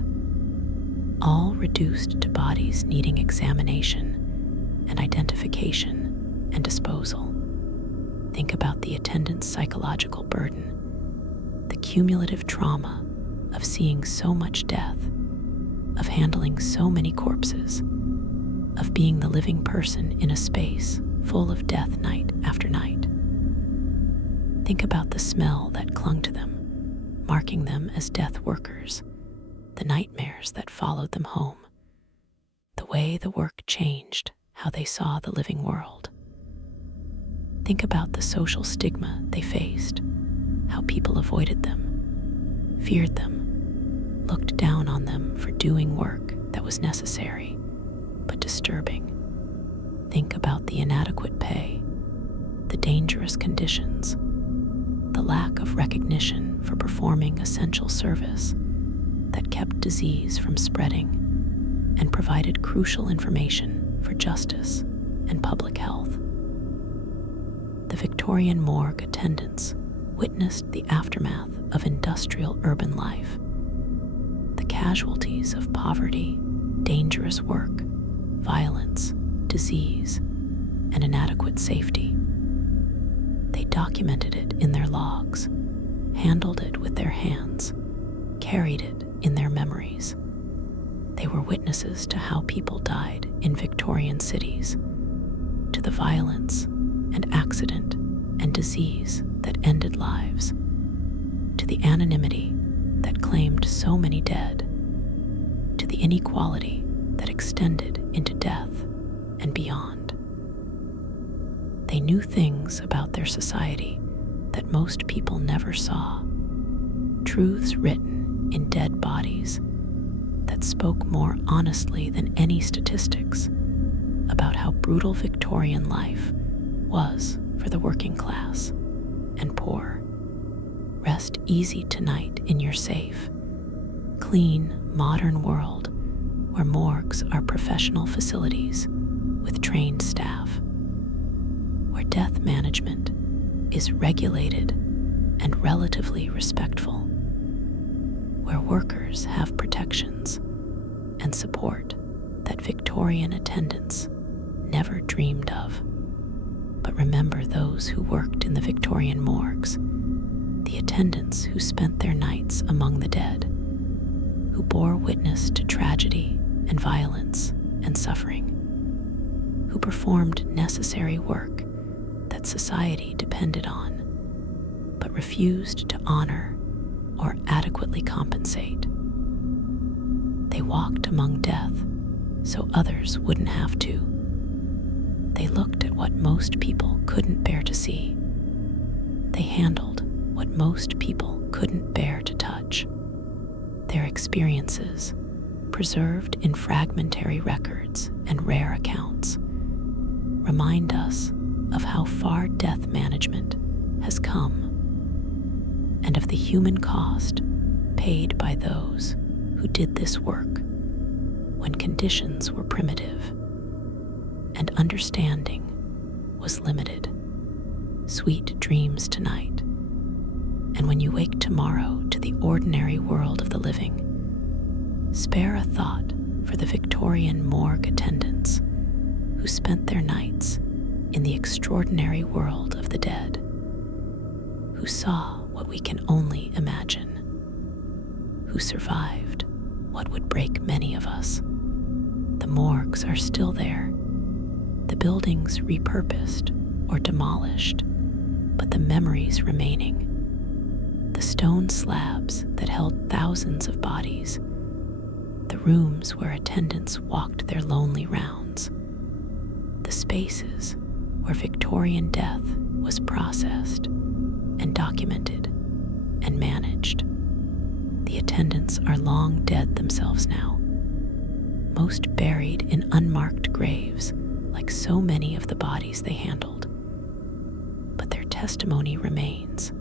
all reduced to bodies needing examination and identification and disposal. Think about the attendant's psychological burden, the cumulative trauma of seeing so much death, of handling so many corpses, of being the living person in a space full of death night after night. Think about the smell that clung to them, marking them as death workers, the nightmares that followed them home, the way the work changed how they saw the living world. Think about the social stigma they faced, how people avoided them, feared them, looked down on them for doing work that was necessary but disturbing. Think about the inadequate pay, the dangerous conditions, the lack of recognition for performing essential service that kept disease from spreading and provided crucial information for justice and public health. The Victorian Morgue attendants witnessed the aftermath of industrial urban life, the casualties of poverty, dangerous work, violence, disease, and inadequate safety. They documented it in their logs, handled it with their hands, carried it in their memories. They were witnesses to how people died in Victorian cities, to the violence and accident and disease that ended lives, to the anonymity that claimed so many dead, to the inequality that extended into death and beyond. They knew things about their society that most people never saw, truths written in dead bodies that spoke more honestly than any statistics about how brutal Victorian life was for the working class and poor. Rest easy tonight in your safe, clean, modern world where morgues are professional facilities with trained staff, where death management is regulated and relatively respectful, where workers have protections and support that Victorian attendants never dreamed of. But remember those who worked in the Victorian morgues, the attendants who spent their nights among the dead, who bore witness to tragedy and violence and suffering, who performed necessary work that society depended on, but refused to honor or adequately compensate. They walked among death so others wouldn't have to. They looked at what most people couldn't bear to see. They handled what most people couldn't bear to touch. Their experiences, preserved in fragmentary records and rare accounts, remind us of how far death management has come and of the human cost paid by those who did this work when conditions were primitive and understanding was limited. Sweet dreams tonight, and when you wake tomorrow to the ordinary world of the living, spare a thought for the Victorian morgue attendants who spent their nights in the extraordinary world of the dead, who saw what we can only imagine, who survived what would break many of us. The morgues are still there, the buildings repurposed or demolished, but the memories remaining. The stone slabs that held thousands of bodies, the rooms where attendants walked their lonely rounds, the spaces where Victorian death was processed and documented and managed. The attendants are long dead themselves now, most buried in unmarked graves like so many of the bodies they handled. But their testimony remains,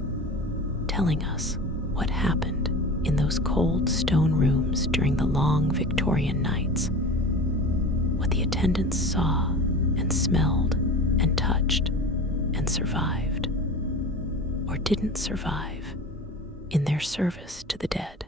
telling us what happened in those cold stone rooms during the long Victorian nights, what the attendants saw and smelled and touched and survived, or didn't survive, in their service to the dead.